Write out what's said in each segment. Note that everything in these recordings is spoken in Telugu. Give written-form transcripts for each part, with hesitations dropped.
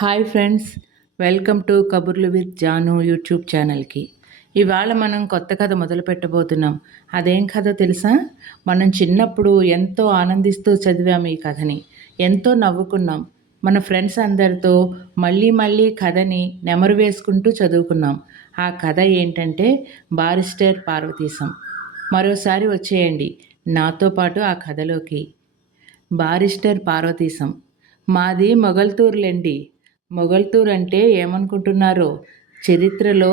హాయ్ ఫ్రెండ్స్, వెల్కమ్ టు కబుర్లు విత్ జాను యూట్యూబ్ ఛానల్కి. ఇవాళ మనం కొత్త కథ మొదలు పెట్టబోతున్నాం. అదేం కథ తెలుసా? మనం చిన్నప్పుడు ఎంతో ఆనందిస్తూ చదివాము ఈ కథని, ఎంతో నవ్వుకున్నాం. మన ఫ్రెండ్స్ అందరితో మళ్ళీ మళ్ళీ కథని నెమరు వేసుకుంటూ చదువుకున్నాం. ఆ కథ ఏంటంటే బారిస్టర్ పార్వతీశం. మరోసారి వచ్చేయండి నాతో పాటు ఆ కథలోకి. బారిస్టర్ పార్వతీశం. మాది మొగల్తూరులేండి. మొగల్తూర్ అంటే ఏమనుకుంటున్నారో, చరిత్రలో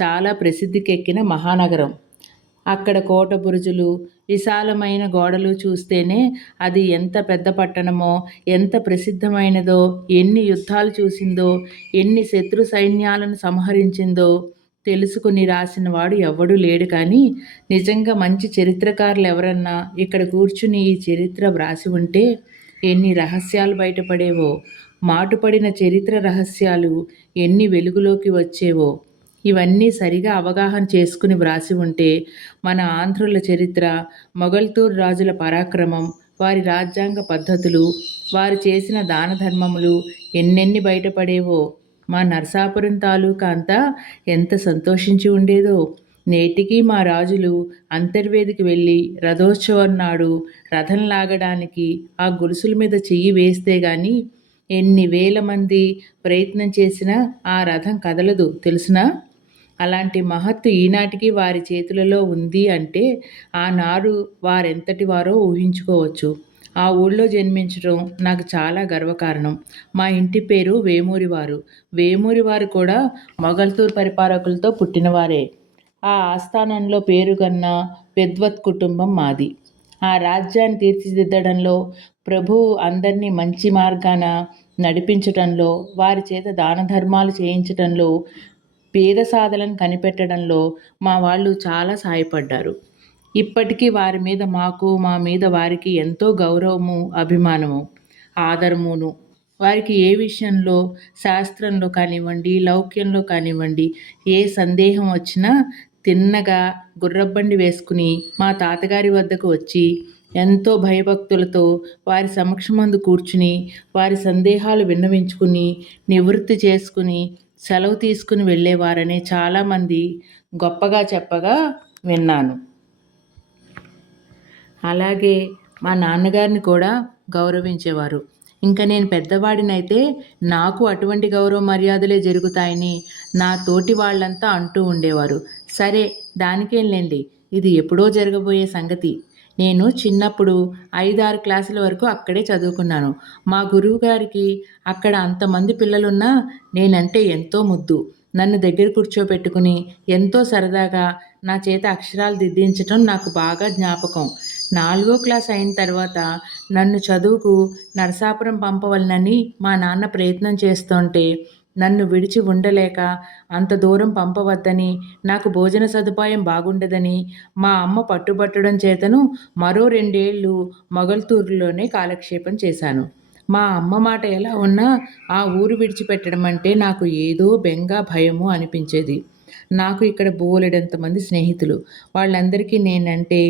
చాలా ప్రసిద్ధికెక్కిన మహానగరం. అక్కడ కోట బురుజులు, విశాలమైన గోడలు చూస్తేనే అది ఎంత పెద్ద పట్టణమో, ఎంత ప్రసిద్ధమైనదో, ఎన్ని యుద్ధాలు చూసిందో, ఎన్ని శత్రు సైన్యాలను సంహరించిందో తెలుసుకుని రాసిన వాడు ఎవ్వడూ లేడు. కానీ నిజంగా మంచి చరిత్రకారులు ఎవరన్నా ఇక్కడ కూర్చుని ఈ చరిత్ర వ్రాసి ఉంటే ఎన్ని రహస్యాలు బయటపడేవో, మాటుపడిన చరిత్ర రహస్యాలు ఎన్ని వెలుగులోకి వచ్చేవో. ఇవన్నీ సరిగా అవగాహన చేసుకుని వ్రాసి ఉంటే మన ఆంధ్రుల చరిత్ర, మొగల్తూరు రాజుల పరాక్రమం, వారి రాజ్యాంగ పద్ధతులు, వారు చేసిన దాన ధర్మములు ఎన్నెన్ని బయటపడేవో. మా నరసాపురం తాలూకా అంతా ఎంత సంతోషించి ఉండేదో. నేటికి మా రాజులు అంతర్వేదికి వెళ్ళి రథోత్సవం నాడు రథం లాగడానికి ఆ గొలుసుల మీద చెయ్యి వేస్తే గాని ఎన్ని వేల మంది ప్రయత్నం చేసినా ఆ రథం కదలదు తెలుసునా? అలాంటి మహత్తు ఈనాటికి వారి చేతులలో ఉంది అంటే ఆనాడు వారెంతటి వారో ఊహించుకోవచ్చు. ఆ ఊళ్ళో జన్మించడం నాకు చాలా గర్వకారణం. మా ఇంటి పేరు వేమూరివారు. వేమూరివారు కూడా మొగల్తూరు పరిపాలకులతో పుట్టినవారే. ఆ ఆస్థానంలో పేరుగన్న విద్వత్ కుటుంబం మాది. ఆ రాజ్యాన్ని తీర్చిదిద్దడంలో, ప్రభువు అందరినీ మంచి మార్గాన నడిపించటంలో, వారి చేత దాన ధర్మాలు చేయించటంలో, పేద సాధలను కనిపెట్టడంలో మా వాళ్ళు చాలా సాయపడ్డారు. ఇప్పటికీ వారి మీద మాకు, మా మీద వారికి ఎంతో గౌరవము, అభిమానము, ఆదరమును. వారికి ఏ విషయంలో, శాస్త్రంలో కానివ్వండి, లౌక్యంలో కానివ్వండి, ఏ సందేహం వచ్చినా తిన్నగా గుర్రబండి వేసుకుని మా తాతగారి వద్దకు వచ్చి ఎంతో భయభక్తులతో వారి సమక్షమందు కూర్చుని వారి సందేహాలు విన్నవించుకుని నివృత్తి చేసుకుని సెలవు తీసుకుని వెళ్ళేవారని చాలామంది గొప్పగా చెప్పగా విన్నాను. అలాగే మా నాన్నగారిని కూడా గౌరవించేవారు. ఇంకా నేను పెద్దవాడినైతే నాకు అటువంటి గౌరవ మర్యాదలే జరుగుతాయని నా తోటి వాళ్ళంతా అంటూ ఉండేవారు. సరే, దానికేంలేండి, ఇది ఎప్పుడో జరగబోయే సంగతి. నేను చిన్నప్పుడు 5-6 క్లాసుల వరకు అక్కడే చదువుకున్నాను. మా గురువు గారికి అక్కడ అంతమంది పిల్లలున్నా నేనంటే ఎంతో ముద్దు. నన్ను దగ్గర కూర్చోపెట్టుకుని ఎంతో సరదాగా నా చేత అక్షరాలు దిద్దించటం నాకు బాగా జ్ఞాపకం. 4వ క్లాస్ అయిన తర్వాత నన్ను చదువుకు నరసాపురం పంపవలనని మా నాన్న ప్రయత్నం చేస్తుంటే నన్ను విడిచి ఉండలేక అంత దూరం పంపవద్దని, నాకు భోజన సదుపాయం బాగుండదని మా అమ్మ పట్టుబట్టడం చేతను మరో 2 ఏళ్ళు మొగల్తూరులోనే కాలక్షేపం చేశాను. మా అమ్మ మాట ఎలా ఉన్నా ఆ ఊరు విడిచిపెట్టడం అంటే నాకు ఏదో బెంగ, భయము అనిపించేది. నాకు ఇక్కడ బోలెడంతమంది స్నేహితులు. వాళ్ళందరికీ నేనంటే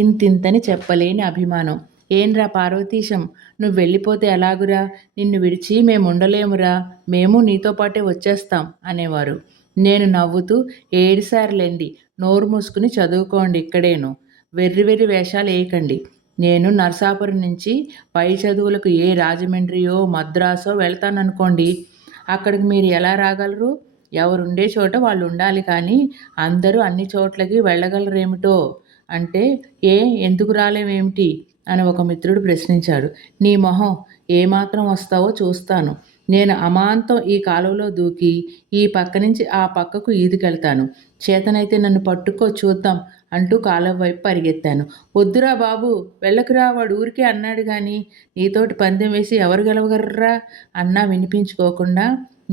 ఇంతింతని చెప్పలేని అభిమానం. ఏంరా పార్వతీశం, నువ్వు వెళ్ళిపోతే ఎలాగురా? నిన్ను విడిచి మేము ఉండలేమురా, మేము నీతో పాటే వచ్చేస్తాం అనేవారు. నేను నవ్వుతూ, ఏడిసార్లేండి, నోరు మూసుకుని చదువుకోండి ఇక్కడేను, వెర్రి వెర్రి వేషాలు వేయకండి. నేను నరసాపురం నుంచి పై చదువులకు ఏ రాజమండ్రియో మద్రాసో వెళ్తాననుకోండి, అక్కడికి మీరు ఎలా రాగలరు? ఎవరుండే చోట వాళ్ళు ఉండాలి కానీ అందరూ అన్ని చోట్లకి వెళ్ళగలరేమిటో అంటే, ఎందుకు రాలేమేమిటి అని ఒక మిత్రుడు ప్రశ్నించాడు. నీ మొహం, ఏమాత్రం వస్తావో చూస్తాను. నేను అమాంతం ఈ కాలువలో దూకి ఈ పక్క నుంచి ఆ పక్కకు ఈదుకెళ్తాను. చేతనైతే నన్ను పట్టుకో చూద్దాం అంటూ కాలువ వైపు పరిగెత్తాను. వద్దురా బాబు, వెళ్ళకురా, వాడు ఊరికే అన్నాడు కానీ నీతోటి పందెం వేసి ఎవరు గెలవగలరా అన్నా వినిపించుకోకుండా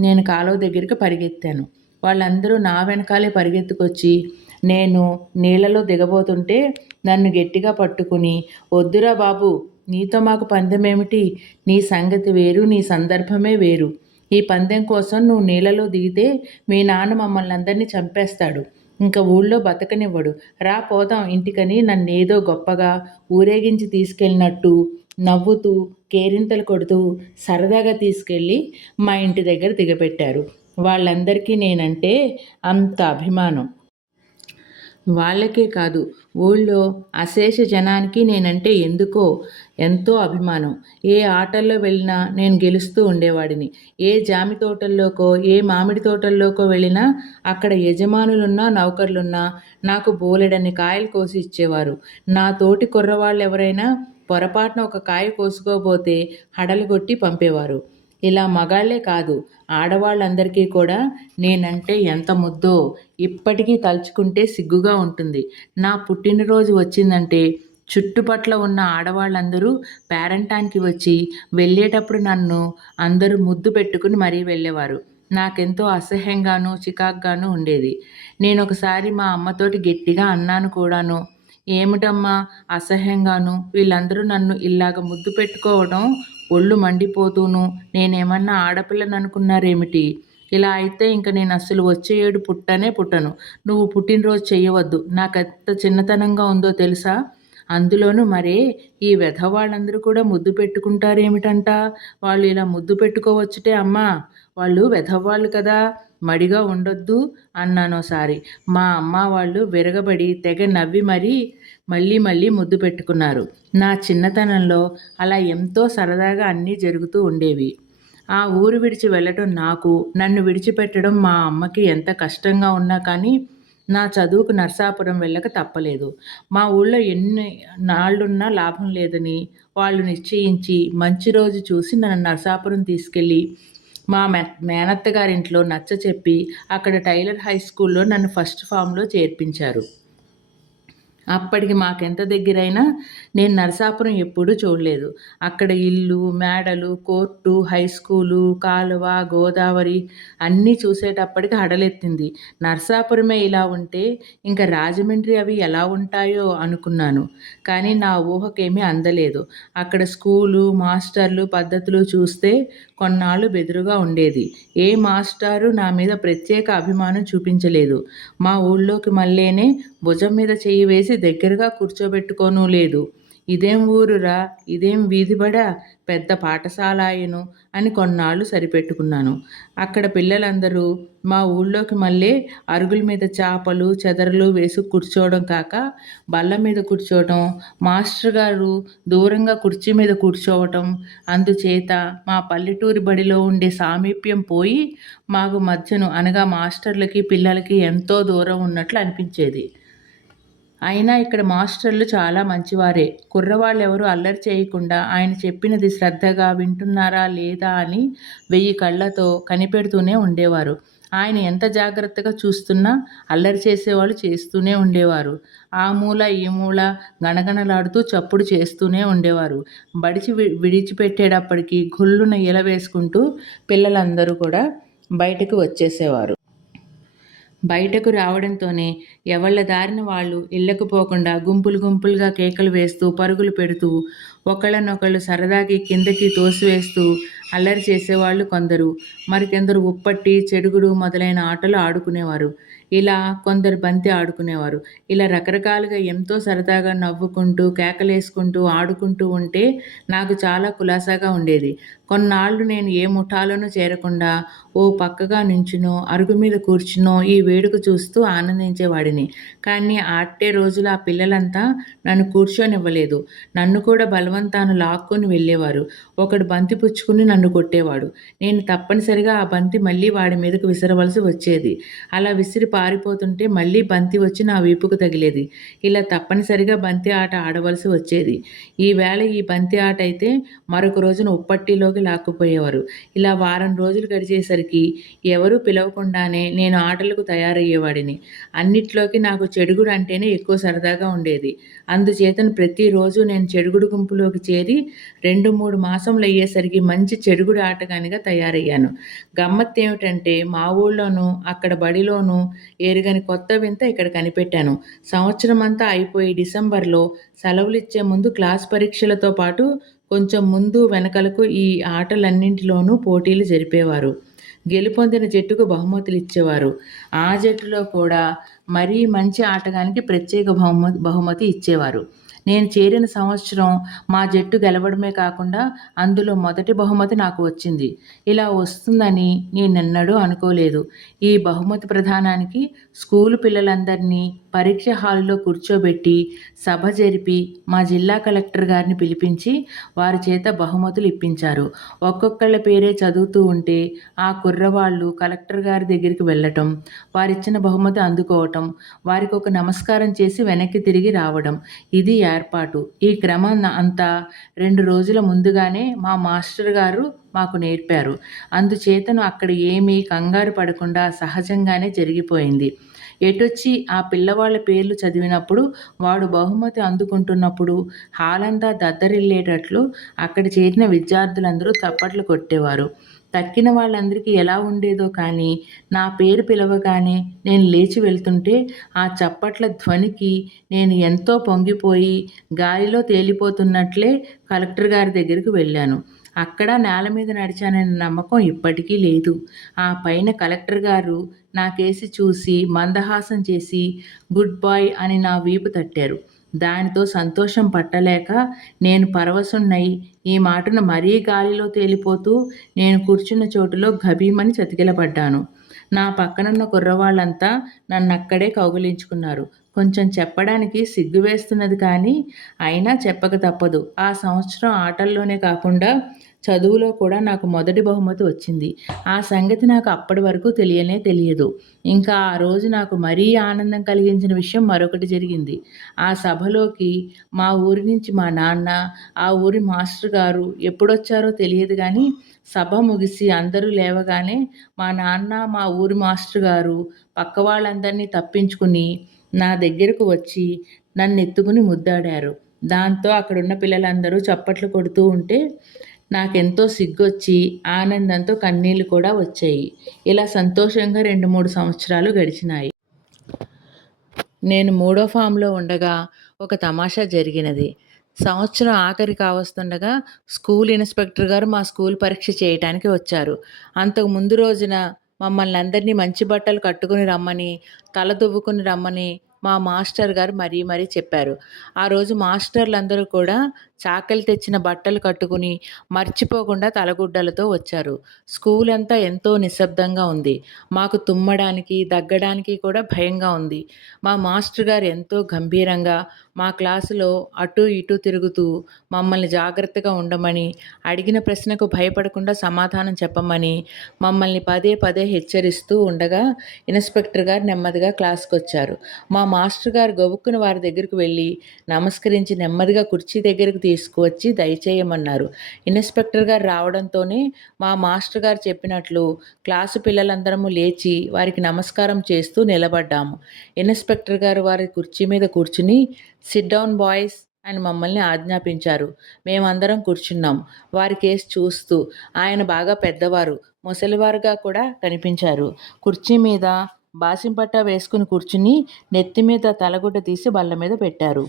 నేను కాలువ దగ్గరికి పరిగెత్తాను. వాళ్ళందరూ నా వెనకాలే పరిగెత్తుకొచ్చి నేను నీళ్ళలో దిగబోతుంటే నన్ను గట్టిగా పట్టుకుని, వద్దురా బాబు, నీతో మాకు పందెమేమిటి? నీ సంగతి వేరు, నీ సందర్భమే వేరు. ఈ పందెం కోసం నువ్వు నీళ్ళలో దిగితే మీ నాన్న మమ్మల్ని అందరినీ చంపేస్తాడు, ఇంకా ఊళ్ళో బతకనివ్వడు. రా పోదాం ఇంటికని నన్నేదో గొప్పగా ఊరేగించి తీసుకెళ్ళినట్టు నవ్వుతూ కేరింతలు కొడుతూ సరదాగా తీసుకెళ్ళి మా ఇంటి దగ్గర దిగబెట్టారు. వాళ్ళందరికీ నేనంటే అంత అభిమానం. వాళ్ళకే కాదు, ఊళ్ళో అశేష జనానికి నేనంటే ఎందుకో ఎంతో అభిమానం. ఏ ఆటల్లో వెళ్ళినా నేను గెలుస్తూ ఉండేవాడిని. ఏ జామి తోటల్లోకో, ఏ మామిడి తోటల్లోకో వెళ్ళినా అక్కడ యజమానులున్నా, నౌకర్లున్నా నాకు బోలెడన్ని కాయలు కోసి ఇచ్చేవారు. నా తోటి కుర్రవాళ్ళెవరైనా పొరపాటున ఒక కాయ కోసుకోబోతే హడలుగొట్టి పంపేవారు. ఇలా మగాళ్ళే కాదు, ఆడవాళ్ళందరికీ కూడా నేనంటే ఎంత ముద్దో ఇప్పటికీ తలుచుకుంటే సిగ్గుగా ఉంటుంది. నా పుట్టినరోజు వచ్చిందంటే చుట్టుపట్ల ఉన్న ఆడవాళ్ళందరూ పేరంటానికి వచ్చి వెళ్ళేటప్పుడు నన్ను అందరూ ముద్దు పెట్టుకుని మరీ వెళ్ళేవారు. నాకెంతో అసహ్యంగాను, చికాకుగాను ఉండేది. నేనొకసారి మా అమ్మతోటి గట్టిగా అన్నాను కూడాను. ఏమిటమ్మా అసహ్యంగాను, వీళ్ళందరూ నన్ను ఇలాగ ముద్దు పెట్టుకోవడం ఒళ్ళు మండిపోతూను, నేనేమన్నా ఆడపిల్లననుకున్నారేమిటి? ఇలా అయితే ఇంక నేనస్సలు వచ్చే ఏడు పుట్టను. నువ్వు పుట్టినరోజు చెయ్యవద్దు. నాకెంత చిన్నతనంగా ఉందో తెలుసా? అందులోనూ మరే ఈ వెధవాళ్ళందరూ కూడా ముద్దు పెట్టుకుంటారేమిటంట? వాళ్ళు ఇలా ముద్దు పెట్టుకోవచ్చుటే అమ్మా! వాళ్ళు వెధవ్వాళ్ళు కదా! మడిగా ఉండొద్దు అన్నానోసారి. మా అమ్మ వాళ్ళు విరగబడి తెగ నవ్వి మళ్ళీ మళ్ళీ ముద్దు పెట్టుకున్నారు. నా చిన్నతనంలో అలా ఎంతో సరదాగా అన్నీ జరుగుతూ ఉండేవి. ఆ ఊరు విడిచి వెళ్ళటం నాకు, నన్ను విడిచిపెట్టడం మా అమ్మకి ఎంత కష్టంగా ఉన్నా కానీ నా చదువుకు నరసాపురం వెళ్ళక తప్పలేదు. మా ఊళ్ళో ఎన్ని నాళ్ళున్నా లాభం లేదని వాళ్ళు నిశ్చయించి మంచి రోజు చూసి నన్ను నరసాపురం తీసుకెళ్ళి మా మేనత్త గారింట్లో నచ్చచెప్పి అక్కడ టైలర్ హై స్కూల్లో నన్ను ఫస్ట్ ఫామ్‌లో చేర్పించారు. అప్పటికి మాకెంత దగ్గరైనా నేను నరసాపురం ఎప్పుడూ చూడలేదు. అక్కడ ఇల్లు, మేడలు, కోర్టు, హై స్కూలు, కాలువ, గోదావరి అన్నీ చూసేటప్పటికి హడలెత్తింది. నరసాపురమే ఇలా ఉంటే ఇంక రాజమండ్రి అవి ఎలా ఉంటాయో అనుకున్నాను. కానీ నా ఊహకేమీ అందలేదు. అక్కడ స్కూలు, మాస్టర్లు పద్ధతులు చూస్తే కొన్నాళ్ళు బెదురుగా ఉండేది. ఏ మాస్టారు నా మీద ప్రత్యేక అభిమానం చూపించలేదు. మా ఊళ్ళోకి మళ్ళేనే భుజం మీద చెయ్యి వేసి దగ్గరగా కూర్చోబెట్టుకోనూ లేదు. ఇదేం ఊరురా, ఇదేం వీధిబడా, పెద్ద పాఠశాలాయెను అని కొన్నాళ్ళు సరిపెట్టుకున్నాను. అక్కడ పిల్లలందరూ మా ఊళ్ళోకి మళ్ళీ అరుగుల మీద చాపలు, చెదరలు వేసి కూర్చోవడం కాక బల్ల మీద కూర్చోవటం, మాస్టర్ గారు దూరంగా కుర్చీ మీద కూర్చోవటం, అందుచేత మా పల్లెటూరి బడిలో ఉండే సామీప్యం పోయి మాకు మధ్యను అనగా మాస్టర్లకి, పిల్లలకి ఎంతో దూరం ఉన్నట్లు అనిపించేది. అయినా ఇక్కడ మాస్టర్లు చాలా మంచివారే. కుర్రవాళ్ళెవరూ అల్లరి చేయకుండా ఆయన చెప్పినది శ్రద్ధగా వింటున్నారా లేదా అని 1000 కళ్ళతో కనిపెడుతూనే ఉండేవారు. ఆయన ఎంత జాగ్రత్తగా చూస్తున్నా అల్లరి చేసేవాళ్ళు చేస్తూనే ఉండేవారు. ఆ మూల ఈ మూల గణగణలాడుతూ చప్పుడు చేస్తూనే ఉండేవారు. విడిచిపెట్టేటప్పటికి గొల్లున ఈల వేసుకుంటూ పిల్లలందరూ కూడా బయటకు వచ్చేసేవారు. బయటకు రావడంతోనే ఎవళ్ళ దారిన వాళ్ళు ఇళ్ళకు పోకుండా గుంపులు గుంపులుగా కేకలు వేస్తూ, పరుగులు పెడుతూ, ఒకళ్ళనొకళ్ళు సరదాకి కిందకి తోసివేస్తూ అల్లరి చేసేవాళ్ళు కొందరు. మరికొందరు ఉప్పట్టి, చెడుగుడు మొదలైన ఆటలు ఆడుకునేవారు. ఇలా కొందరు బంతి ఆడుకునేవారు. ఇలా రకరకాలుగా ఎంతో సరదాగా నవ్వుకుంటూ, కేకలేసుకుంటూ, ఆడుకుంటూ ఉంటే నాకు చాలా కులాసాగా ఉండేది. కొన్నాళ్ళు నేను ఏ ముఠాలోనూ చేరకుండా ఓ పక్కగా నించునో, అరుగు మీద కూర్చునో ఈ వేడుక చూస్తూ ఆనందించేవాడిని. కానీ అట్టే రోజులు ఆ పిల్లలంతా నన్ను కూర్చోనివ్వలేదు. నన్ను కూడా బలవంతాన లాక్కొని వెళ్ళేవారు. ఒకడు బంతి పుచ్చుకుని నన్ను కొట్టేవాడు. నేను తప్పనిసరిగా ఆ బంతి మళ్ళీ వాడి మీదకు విసరవలసి వచ్చేది. అలా విసిరి పారిపోతుంటే మళ్ళీ బంతి వచ్చి నా వీపుకు తగిలేది. ఇలా తప్పనిసరిగా బంతి ఆట ఆడవలసి వచ్చేది. ఈవేళ ఈ బంతి ఆట అయితే మరొక రోజున ఉప్పట్టిలోకి లాక్కుపోయేవారు. ఇలా వారం రోజులు గడిచేసరికి ఎవరూ పిలవకుండానే నేను ఆటలకు తయారయ్యేవాడిని. అన్నిట్లోకి నాకు చెడుగుడు అంటేనే ఎక్కువ సరదాగా ఉండేది. అందుచేతను ప్రతిరోజు నేను చెడుగుడు గుంపులోకి చేరి 2-3 మాసములయ్యేసరికి మంచి చెడుగుడు ఆటగానిగా తయారయ్యాను. గమ్మత్తేమిటంటే మా ఊళ్ళోనూ, అక్కడ బడిలోనూ ఎరుగని కొత్త వింత ఇక్కడ కనిపెట్టాను. సంవత్సరమంతా అయిపోయి డిసెంబర్లో సెలవులిచ్చే ముందు క్లాస్ పరీక్షలతో పాటు కొంచెం ముందు వెనకలకు ఈ ఆటలన్నింటిలోనూ పోటీలు జరిపేవారు. గెలుపొందిన జట్టుకు బహుమతులిచ్చేవారు. ఆ జట్టులో కూడా మరీ మంచి ఆటగానికి ప్రత్యేక బహుమతి ఇచ్చేవారు. నేను చేరిన సంవత్సరం మా జట్టు గెలవడమే కాకుండా అందులో మొదటి బహుమతి నాకు వచ్చింది. ఇలా వస్తుందని నేనెన్నడూ అనుకోలేదు. ఈ బహుమతి ప్రదానానికి స్కూలు పిల్లలందరినీ పరీక్ష హాలులో కూర్చోబెట్టి సభ జరిపి మా జిల్లా కలెక్టర్ గారిని పిలిపించి వారి చేత బహుమతులు ఇప్పించారు. ఒక్కొక్కళ్ళ పేరే చదువుతూ ఉంటే ఆ కుర్రవాళ్ళు కలెక్టర్ గారి దగ్గరికి వెళ్ళటం, వారిచ్చిన బహుమతి అందుకోవటం, వారికి ఒక నమస్కారం చేసి వెనక్కి తిరిగి రావడం, ఇది ఏర్పాటు. ఈ క్రమం అంతా 2 రోజుల ముందుగానే మా మాస్టర్ గారు మాకు నేర్పారు. అందుచేతను అక్కడ ఏమీ కంగారు పడకుండా సహజంగానే జరిగిపోయింది. ఎటొచ్చి ఆ పిల్లవాళ్ళ పేర్లు చదివినప్పుడు, వాడు బహుమతి అందుకుంటున్నప్పుడు హాలంతా దద్దరిల్లేటట్లు అక్కడ చేరిన విద్యార్థులందరూ చప్పట్లు కొట్టేవారు. తక్కిన వాళ్ళందరికీ ఎలా ఉండేదో కానీ, నా పేరు పిలవగానే నేను లేచి వెళ్తుంటే ఆ చప్పట్ల ధ్వనికి నేను ఎంతో పొంగిపోయి గాలిలో తేలిపోతున్నట్లే కలెక్టర్ గారి దగ్గరికి వెళ్ళాను. అక్కడ నేల మీద నడిచాననే నమ్మకం ఇప్పటికీ లేదు. ఆ పైన కలెక్టర్ గారు నాకేసి చూసి మందహాసం చేసి గుడ్ బాయ్ అని నా వీపు తట్టారు. దానితో సంతోషం పట్టలేక నేను పరవశున్నై ఈ మాటను మరీ గాలిలో తేలిపోతూ నేను కూర్చున్న చోటులో గభీమని చతికిలబడ్డాను. నా పక్కనున్న కుర్రవాళ్ళంతా నన్నక్కడే కౌగిలించుకున్నారు. కొంచెం చెప్పడానికి సిగ్గు వేస్తున్నది కానీ అయినా చెప్పక తప్పదు. ఆ సంవత్సరం ఆటల్లోనే కాకుండా చదువులో కూడా నాకు మొదటి బహుమతి వచ్చింది. ఆ సంగతి నాకు అప్పటి వరకు తెలియనే తెలియదు. ఇంకా ఆ రోజు నాకు మరీ ఆనందం కలిగించిన విషయం మరొకటి జరిగింది. ఆ సభలోకి మా ఊరి నుంచి మా నాన్న, ఆ ఊరి మాస్టర్ గారు ఎప్పుడొచ్చారో తెలియదు కానీ సభ ముగిసి అందరూ లేవగానే మా నాన్న, మా ఊరి మాస్టర్ గారు పక్క వాళ్ళందరినీ తప్పించుకుని నా దగ్గరకు వచ్చి నన్నెత్తుకుని ముద్దాడారు. దాంతో అక్కడున్న పిల్లలందరూ చప్పట్లు కొడుతూ ఉంటే నాకెంతో సిగ్గొచ్చి ఆనందంతో కన్నీళ్లు కూడా వచ్చాయి. ఇలా సంతోషంగా 2-3 సంవత్సరాలు గడిచినాయి. నేను 3వ ఫామ్‌లో ఉండగా ఒక తమాషా జరిగినది. సంవత్సరం ఆఖరి కావస్తుండగా స్కూల్ ఇన్స్‌పెక్టర్ గారు మా స్కూల్ పరీక్ష చేయటానికి వచ్చారు. అంతకు ముందు రోజున మమ్మల్నందరినీ మంచి బట్టలు కట్టుకుని రమ్మని, తల దువ్వుకుని రమ్మని మా మాస్టర్ గారు మరీ మరీ చెప్పారు. ఆ రోజు మాస్టర్లందరూ కూడా చాకలి తెచ్చిన బట్టలు కట్టుకుని మర్చిపోకుండా తలగుడ్డలతో వచ్చారు. స్కూల్ అంతా ఎంతో నిశ్శబ్దంగా ఉంది. మాకు తుమ్మడానికి, దగ్గడానికి కూడా భయంగా ఉంది. మా మాస్టర్ గారు ఎంతో గంభీరంగా మా క్లాసులో అటూ ఇటూ తిరుగుతూ మమ్మల్ని జాగ్రత్తగా ఉండమని, అడిగిన ప్రశ్నకు భయపడకుండా సమాధానం చెప్పమని మమ్మల్ని పదే పదే హెచ్చరిస్తూ ఉండగా ఇన్స్‌పెక్టర్ గారు నెమ్మదిగా క్లాస్‌కొచ్చారు. మా మాస్టర్ గారు గబుక్కున వారి దగ్గరకు వెళ్ళి నమస్కరించి నెమ్మదిగా కుర్చీ దగ్గరకు తీసుకువచ్చి దయచేయమన్నారు. ఇన్స్‌పెక్టర్ గారు రావడంతోనే మా మాస్టర్ గారు చెప్పినట్లు క్లాసు పిల్లలందరము లేచి వారికి నమస్కారం చేస్తూ నిలబడ్డాము. ఇన్స్‌పెక్టర్ గారు వారి కుర్చీ మీద కూర్చుని సిట్ డౌన్ బాయ్స్ అని మమ్మల్ని ఆజ్ఞాపించారు. మేమందరం కూర్చున్నాం. వారి కేసి చూస్తూ. ఆయన బాగా పెద్దవారు, ముసలివారుగా కూడా కనిపించారు. కుర్చీ మీద బాసింపట్టా వేసుకుని కూర్చుని నెత్తి మీద తలగుడ్డ తీసి బల్ల మీద పెట్టారు.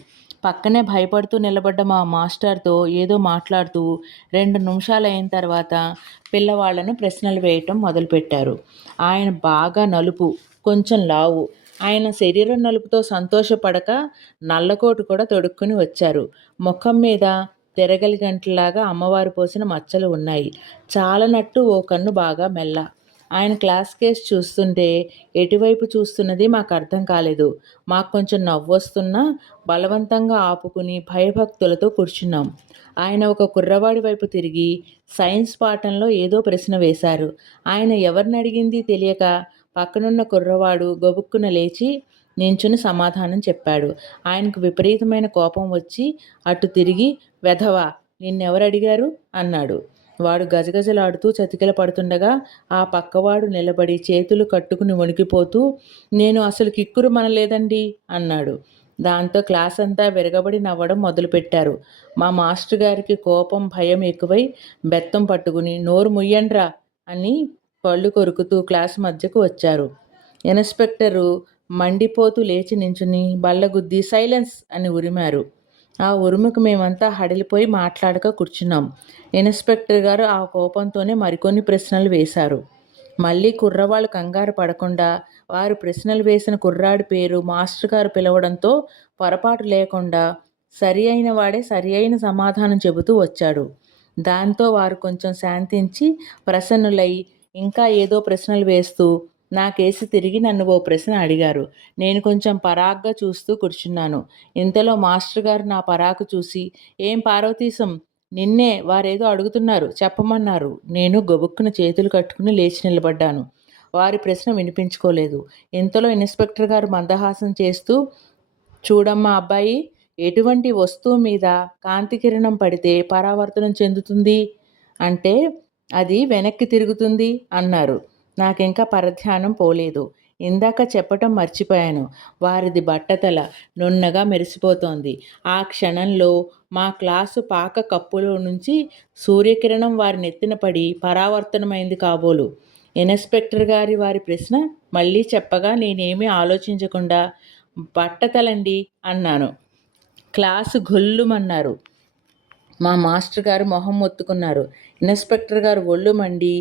పక్కనే భయపడుతూ నిలబడ్డ మా మాస్టర్తో ఏదో మాట్లాడుతూ 2 నిమిషాలైన తర్వాత పిల్లవాళ్లను ప్రశ్నలు వేయటం మొదలుపెట్టారు. ఆయన బాగా నలుపు, కొంచెం లావు. ఆయన శరీరం నలుపుతో సంతోషపడక నల్లకోటు కూడా తొడుక్కుని వచ్చారు. ముఖం మీద తెరగలి గంటలాగా అమ్మవారు పోసిన మచ్చలు ఉన్నాయి. చాలనట్టు ఓ కన్ను బాగా మెల్ల. ఆయన క్లాస్ కేసి చూస్తుంటే ఎటువైపు చూస్తున్నది మాకు అర్థం కాలేదు. మాకు కొంచెం నవ్వొస్తున్నా బలవంతంగా ఆపుకుని భయభక్తులతో కూర్చున్నాం. ఆయన ఒక కుర్రవాడి వైపు తిరిగి సైన్స్ పాఠంలో ఏదో ప్రశ్న వేశారు. ఆయన ఎవరిని అడిగింది తెలియక పక్కనున్న కుర్రవాడు గబుక్కున లేచి నించుని సమాధానం చెప్పాడు. ఆయనకు విపరీతమైన కోపం వచ్చి అటు తిరిగి వెధవా నిన్నెవరు అడిగారు అన్నాడు. వాడు గజగజలాడుతూ చతికిల పడుతుండగా ఆ పక్కవాడు నిలబడి చేతులు కట్టుకుని వణికిపోతూ నేను అసలు కిక్కురు మనలేదండి అన్నాడు. దాంతో క్లాస్ అంతా విరగబడి నవ్వడం మొదలుపెట్టారు. మా మాస్టర్ గారికి కోపం భయం ఎక్కువై బెత్తం పట్టుకుని నోరు ముయ్యండ్రా అని పళ్ళు కొరుకుతూ క్లాస్ మధ్యకు వచ్చారు. ఇన్స్‌పెక్టరు మండిపోతూ లేచి నించుని బల్లగుద్ది సైలెన్స్ అని ఉరిమారు. ఆ ఉరుముకు మేమంతా హడలిపోయి మాట్లాడక కూర్చున్నాం. ఇన్స్‌పెక్టర్ గారు ఆ కోపంతోనే మరికొన్ని ప్రశ్నలు వేశారు. మళ్ళీ కుర్రవాళ్ళు కంగారు పడకుండా వారు ప్రశ్నలు వేసిన కుర్రాడి పేరు మాస్టర్ గారు పిలవడంతో పొరపాటు లేకుండా సరి అయిన వాడే సరి అయిన సమాధానం చెబుతూ వచ్చాడు. దాంతో వారు కొంచెం శాంతించి ప్రసన్నులై ఇంకా ఏదో ప్రశ్నలు వేస్తూ నాకేసి తిరిగి నన్ను ఓ ప్రశ్న అడిగారు. నేను కొంచెం పరాగ్గా చూస్తూ కూర్చున్నాను. ఇంతలో మాస్టర్ గారు నా పరాకు చూసి, "ఏం పార్వతీశం, నిన్నే వారేదో అడుగుతున్నారు, చెప్పమన్నారు." నేను గబుక్కున చేతులు కట్టుకుని లేచి నిలబడ్డాను. వారి ప్రశ్న వినిపించుకోలేదు. ఇంతలో ఇన్స్పెక్టర్ గారు మందహాసం చేస్తూ, "చూడమ్మా అబ్బాయి, ఎటువంటి వస్తువు మీద కాంతి కిరణం పడితే పరావర్తనం చెందుతుంది అంటే అది వెనక్కి తిరుగుతుంది" అన్నారు. నాకింకా పరధ్యానం పోలేదు. ఇందాక చెప్పటం మర్చిపోయాను. వారిది బట్టతల నున్నగా మెరిసిపోతోంది. ఆ క్షణంలో మా క్లాసు పాక కప్పులో నుంచి సూర్యకిరణం వారి నెత్తిన పడి పరావర్తనమైంది కాబోలు. ఇన్స్పెక్టర్ గారి వారి ప్రశ్న మళ్ళీ చెప్పగా నేనేమీ ఆలోచించకుండా బట్టతలండి అన్నాను. క్లాసు గొల్లుమన్నారు. మా మాస్టర్ గారు మొహం మొత్తుకున్నారు. ఇన్స్పెక్టర్ గారు ఒళ్ళు మండి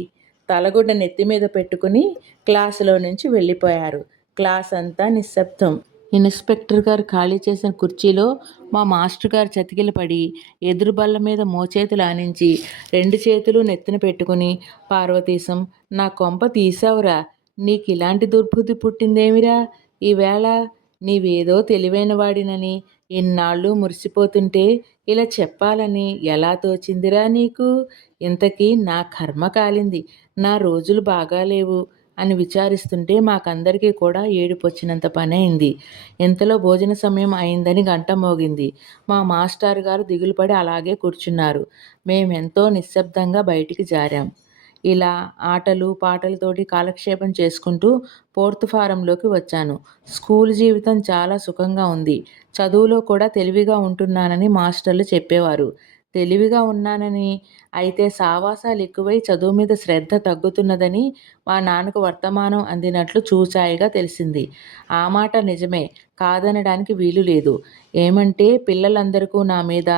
తలగుడ్డ నెత్తి మీద పెట్టుకుని క్లాసులో నుంచి వెళ్ళిపోయారు. క్లాస్ అంతా నిశ్శబ్దం. ఇన్స్పెక్టర్ గారు ఖాళీ చేసిన కుర్చీలో మా మాస్టర్ గారు చతికిల పడి ఎదురు బల్ల మీద మోచేతులు ఆనించి 2 చేతులు నెత్తిన పెట్టుకుని, "పార్వతీశం, నా కొంప తీసావురా, నీకు ఇలాంటి దుర్బుద్ధి పుట్టిందేమిరా ఈవేళ? నీవేదో తెలివైన వాడినని ఇన్నాళ్ళు మురిసిపోతుంటే ఇలా చెప్పాలని ఎలా తోచిందిరా నీకు? ఇంతకీ నా కర్మ కాలింది, నా రోజులు బాగాలేవు" అని విచారిస్తుంటే మాకందరికీ కూడా ఏడుపొచ్చినంత పనైంది. ఇంతలో భోజన సమయం అయిందని గంట మోగింది. మా మాస్టారు గారు దిగులుపడి అలాగే కూర్చున్నారు. మేమెంతో నిశ్శబ్దంగా బయటికి జారాం. ఇలా ఆటలు పాటలతోటి కాలక్షేపం చేసుకుంటూ 4th ఫారంలోకి వచ్చాను. స్కూల్ జీవితం చాలా సుఖంగా ఉంది. చదువులో కూడా తెలివిగా ఉంటున్నానని మాస్టర్లు చెప్పేవారు. తెలివిగా ఉన్నానని, అయితే సావాసాలు ఎక్కువై చదువు మీద శ్రద్ధ తగ్గుతున్నదని మా నాన్నకు వర్తమానం అందినట్లు చూచాయిగా తెలిసింది. ఆ మాట నిజమే, కాదనడానికి వీలు లేదు. ఏమంటే పిల్లలందరికీ నా మీద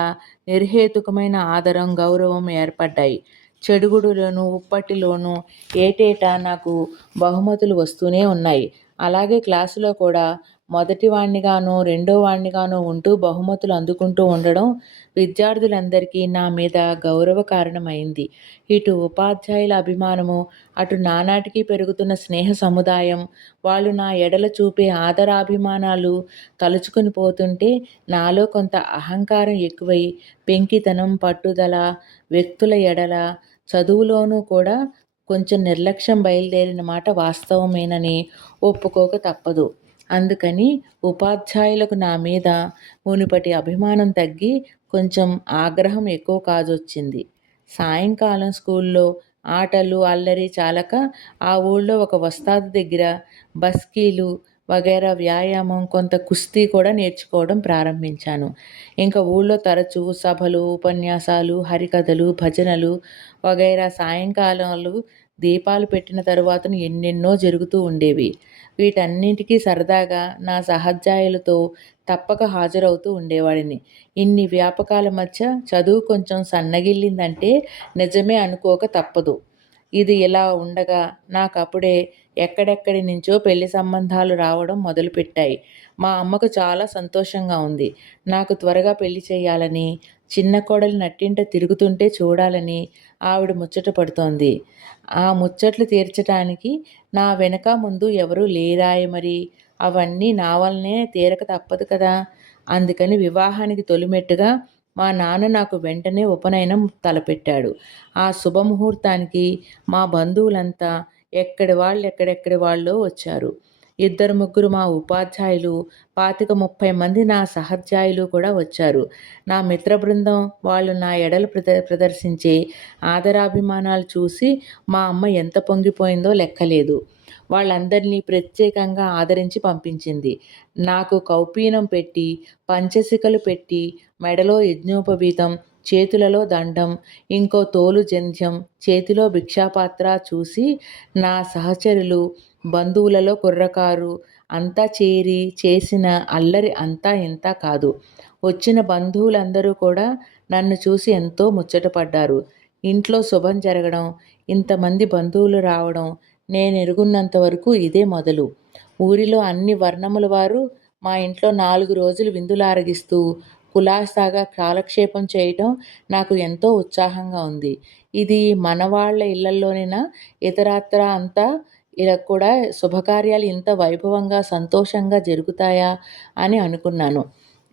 నిర్హేతుకమైన ఆదరం, గౌరవం ఏర్పడ్డాయి. చెడుగుడులోనూ ఉప్పట్టిలోనూ ఏటేటా నాకు బహుమతులు వస్తూనే ఉన్నాయి. అలాగే క్లాసులో కూడా మొదటివాణ్ణిగానో రెండోవాణ్ణిగానో ఉంటూ బహుమతులు అందుకుంటూ ఉండడం విద్యార్థులందరికీ నా మీద గౌరవ కారణమైంది. ఇటు ఉపాధ్యాయుల అభిమానము, అటు నానాటికి పెరుగుతున్న స్నేహ సముదాయం, వాళ్ళు నా ఎడల చూపే ఆదరాభిమానాలు తలుచుకుని పోతుంటే నాలో కొంత అహంకారం ఎక్కువై పెంకితనం, పట్టుదల, వ్యక్తుల ఎడల చదువులోనూ కూడా కొంచెం నిర్లక్ష్యం బయలుదేరిన మాట వాస్తవమేనని ఒప్పుకోక తప్పదు. అందుకని ఉపాధ్యాయులకు నా మీద మునుపటి అభిమానం తగ్గి కొంచెం ఆగ్రహం ఎక్కువ కాజొచ్చింది. సాయంకాలం స్కూల్లో ఆటలు అల్లరి చాలక ఆ ఊళ్ళో ఒక వస్తాదు దగ్గర బస్కీలు వగైరా వ్యాయామం, కొంత కుస్తీ కూడా నేర్చుకోవడం ప్రారంభించాను. ఇంకా ఊళ్ళో తరచూ సభలు, ఉపన్యాసాలు, హరికథలు, భజనలు వగైరా సాయంకాలాలు దీపాలు పెట్టిన తరువాతను ఎన్నెన్నో జరుగుతూ ఉండేవి. వీటన్నింటికీ సరదాగా నా సహోద్యోగులతో తప్పక హాజరవుతూ ఉండేవాడిని. ఇన్ని వ్యాపకాల మధ్య చదువు కొంచెం సన్నగిల్లిందంటే నిజమే అనుకోక తప్పదు. ఇది ఇలా ఉండగా నాకప్పుడే ఎక్కడెక్కడి నుంచో పెళ్లి సంబంధాలు రావడం మొదలుపెట్టాయి. మా అమ్మకు చాలా సంతోషంగా ఉంది. నాకు త్వరగా పెళ్లి చేయాలని, చిన్న కోడలు నట్టింట తిరుగుతుంటే చూడాలని ఆవిడ ముచ్చట పడుతోంది. ఆ ముచ్చట్లు తీర్చటానికి నా వెనక ముందు ఎవరూ లేరాయె మరి. అవన్నీ నా వల్లనే తీరక తప్పదు కదా. అందుకని వివాహానికి తొలిమెట్టుగా మా నాన్న నాకు వెంటనే ఉపనయనం తలపెట్టాడు. ఆ శుభముహూర్తానికి మా బంధువులంతా ఎక్కడెక్కడి వాళ్ళో వచ్చారు. 2-3 మా ఉపాధ్యాయులు, 25-30 మంది నా సహోద్యోగులు కూడా వచ్చారు. నా మిత్ర బృందం వాళ్ళు నా ఎడల ప్రదర్శించే ఆదరాభిమానాలు చూసి మా అమ్మ ఎంత పొంగిపోయిందో లెక్కలేదు. వాళ్ళందరినీ ప్రత్యేకంగా ఆదరించి పంపించింది. నాకు కౌపీనం పెట్టి, పంచసికలు పెట్టి, మెడలో యజ్ఞోపవీతం, చేతులలో దండం, ఇంకో తోలు జంధ్యం, చేతిలో భిక్షాపాత్ర చూసి నా సహచరులు, బంధువులలో కుర్రకారు అంతా చేరి చేసిన అల్లరి అంతా ఇంతా కాదు. వచ్చిన బంధువులందరూ కూడా నన్ను చూసి ఎంతో ముచ్చటపడ్డారు. ఇంట్లో శుభం జరగడం, ఇంతమంది బంధువులు రావడం నేనెరుగున్నంత వరకు ఇదే మొదలు. ఊరిలో అన్ని వర్ణముల వారు మా ఇంట్లో 4 రోజులు విందులారగిస్తూ కులాసాగా కాలక్షేపం చేయటం నాకు ఎంతో ఉత్సాహంగా ఉంది. ఇది మన వాళ్ళ ఇళ్లల్లోనేనా? ఇతరత్రా అంతా ఇలా కూడా శుభకార్యాలు ఇంత వైభవంగా, సంతోషంగా జరుగుతాయా అని అనుకున్నాను.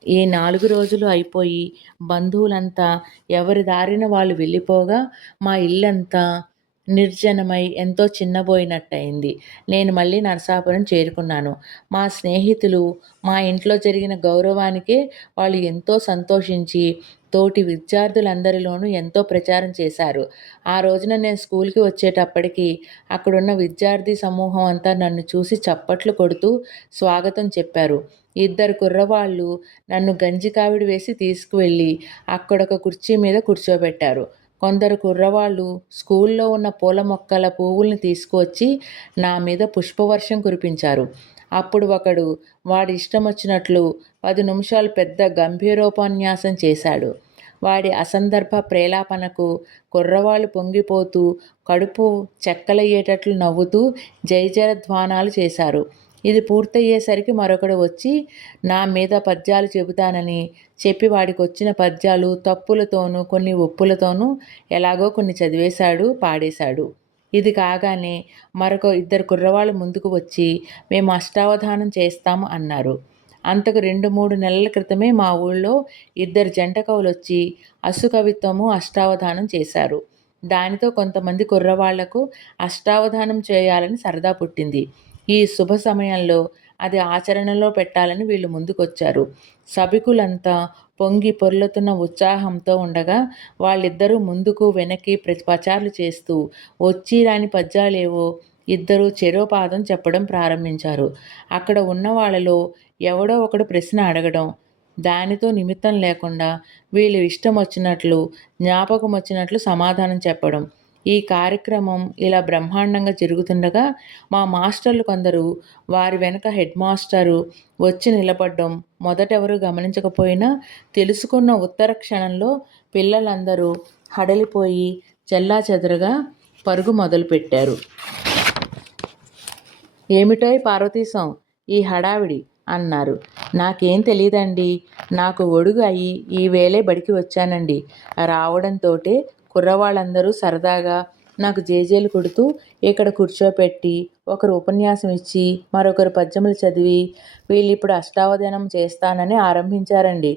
ఈ 4 రోజులు అయిపోయి బంధువులంతా ఎవరి దారిన వాళ్ళు వెళ్ళిపోగా మా ఇల్లంతా నిర్జనమై ఎంతో చిన్నబోయినట్టయింది. నేను మళ్ళీ నరసాపురం చేరుకున్నాను. మా స్నేహితులు మా ఇంట్లో జరిగిన గౌరవానికే వాళ్ళు ఎంతో సంతోషించి తోటి విద్యార్థులందరిలోనూ ఎంతో ప్రచారం చేశారు. ఆ రోజున నేను స్కూల్‌కి వచ్చేటప్పటికి అక్కడున్న విద్యార్థి సమూహం అంతా నన్ను చూసి చప్పట్లు కొడుతూ స్వాగతం చెప్పారు. ఇద్దరు కుర్రవాళ్ళు నన్ను గంజి కావిడి వేసి తీసుకువెళ్ళి అక్కడొక కుర్చీ మీద కూర్చోబెట్టారు. కొందరు కుర్రవాళ్ళు స్కూల్లో ఉన్న పూల మొక్కల పువ్వుల్ని తీసుకువచ్చి నా మీద పుష్పవర్షం కురిపించారు. అప్పుడు ఒకడు వాడి ఇష్టమొచ్చినట్లు 10 నిమిషాలు పెద్ద గంభీరోపన్యాసం చేశాడు. వాడి అసందర్భ ప్రేలాపనకు కుర్రవాళ్ళు పొంగిపోతూ కడుపు చెక్కలయ్యేటట్లు నవ్వుతూ జయజయధ్వానాలు చేశారు. ఇది పూర్తయ్యేసరికి మరొకడు వచ్చి నా మీద పద్యాలు చెబుతానని చెప్పి వాడికొచ్చిన పద్యాలు తప్పులతోనూ కొన్ని ఒప్పులతోనూ ఎలాగో కొన్ని చదివేశాడు, పాడేశాడు. ఇది కాగానే మరొక ఇద్దరు కుర్రవాళ్ళు ముందుకు వచ్చి మేము అష్టావధానం చేస్తాం అన్నారు. అంతకు 2-3 నెలల క్రితమే మా ఊళ్ళో ఇద్దరు జంట కవులొచ్చి అసుకవిత్వము, అష్టావధానం చేశారు. దానితో కొంతమంది కుర్రవాళ్లకు అష్టావధానం చేయాలని సరదా పుట్టింది. ఈ శుభ సమయంలో అది ఆచరణలో పెట్టాలని వీళ్ళు ముందుకొచ్చారు. సభికులంతా పొంగి పొర్లుతున్న ఉత్సాహంతో ఉండగా వాళ్ళిద్దరూ ముందుకు వెనక్కి పచార్లు చేస్తూ వచ్చి రాని పద్యాలేవో ఇద్దరూ చెరో పాదం చెప్పడం ప్రారంభించారు. అక్కడ ఉన్న వాళ్ళలో ఎవడో ఒకడు ప్రశ్న అడగడం, దానితో నిమిత్తం లేకుండా వీళ్ళు ఇష్టం వచ్చినట్లు, జ్ఞాపకం వచ్చినట్లు సమాధానం చెప్పడం. ఈ కార్యక్రమం ఇలా బ్రహ్మాండంగా జరుగుతుండగా మా మాస్టర్లు కొందరు వారి వెనక హెడ్ మాస్టరు వచ్చి నిలబడ్డం మొదటెవరూ గమనించకపోయినా తెలుసుకున్న ఉత్తర క్షణంలో పిల్లలందరూ హడలిపోయి చెల్లాచెదరుగా పరుగు మొదలుపెట్టారు. ఏమిటోయ్ పార్వతీశం ఈ హడావిడి అన్నారు. నాకేం తెలీదండి, నాకు ఒడుగు అయ్యి ఈ వేళే బడికి వచ్చానండి. రావడంతోటే కుర్రవాళ్ళందరూ సరదాగా నాకు జేజేలు కొడుతూ ఇక్కడ కూర్చోపెట్టి ఒకరు ఉపన్యాసం ఇచ్చి మరొకరు పద్యములు చదివి వీళ్ళిప్పుడు అష్టావధానం చేస్తానని ఆరంభించారండి.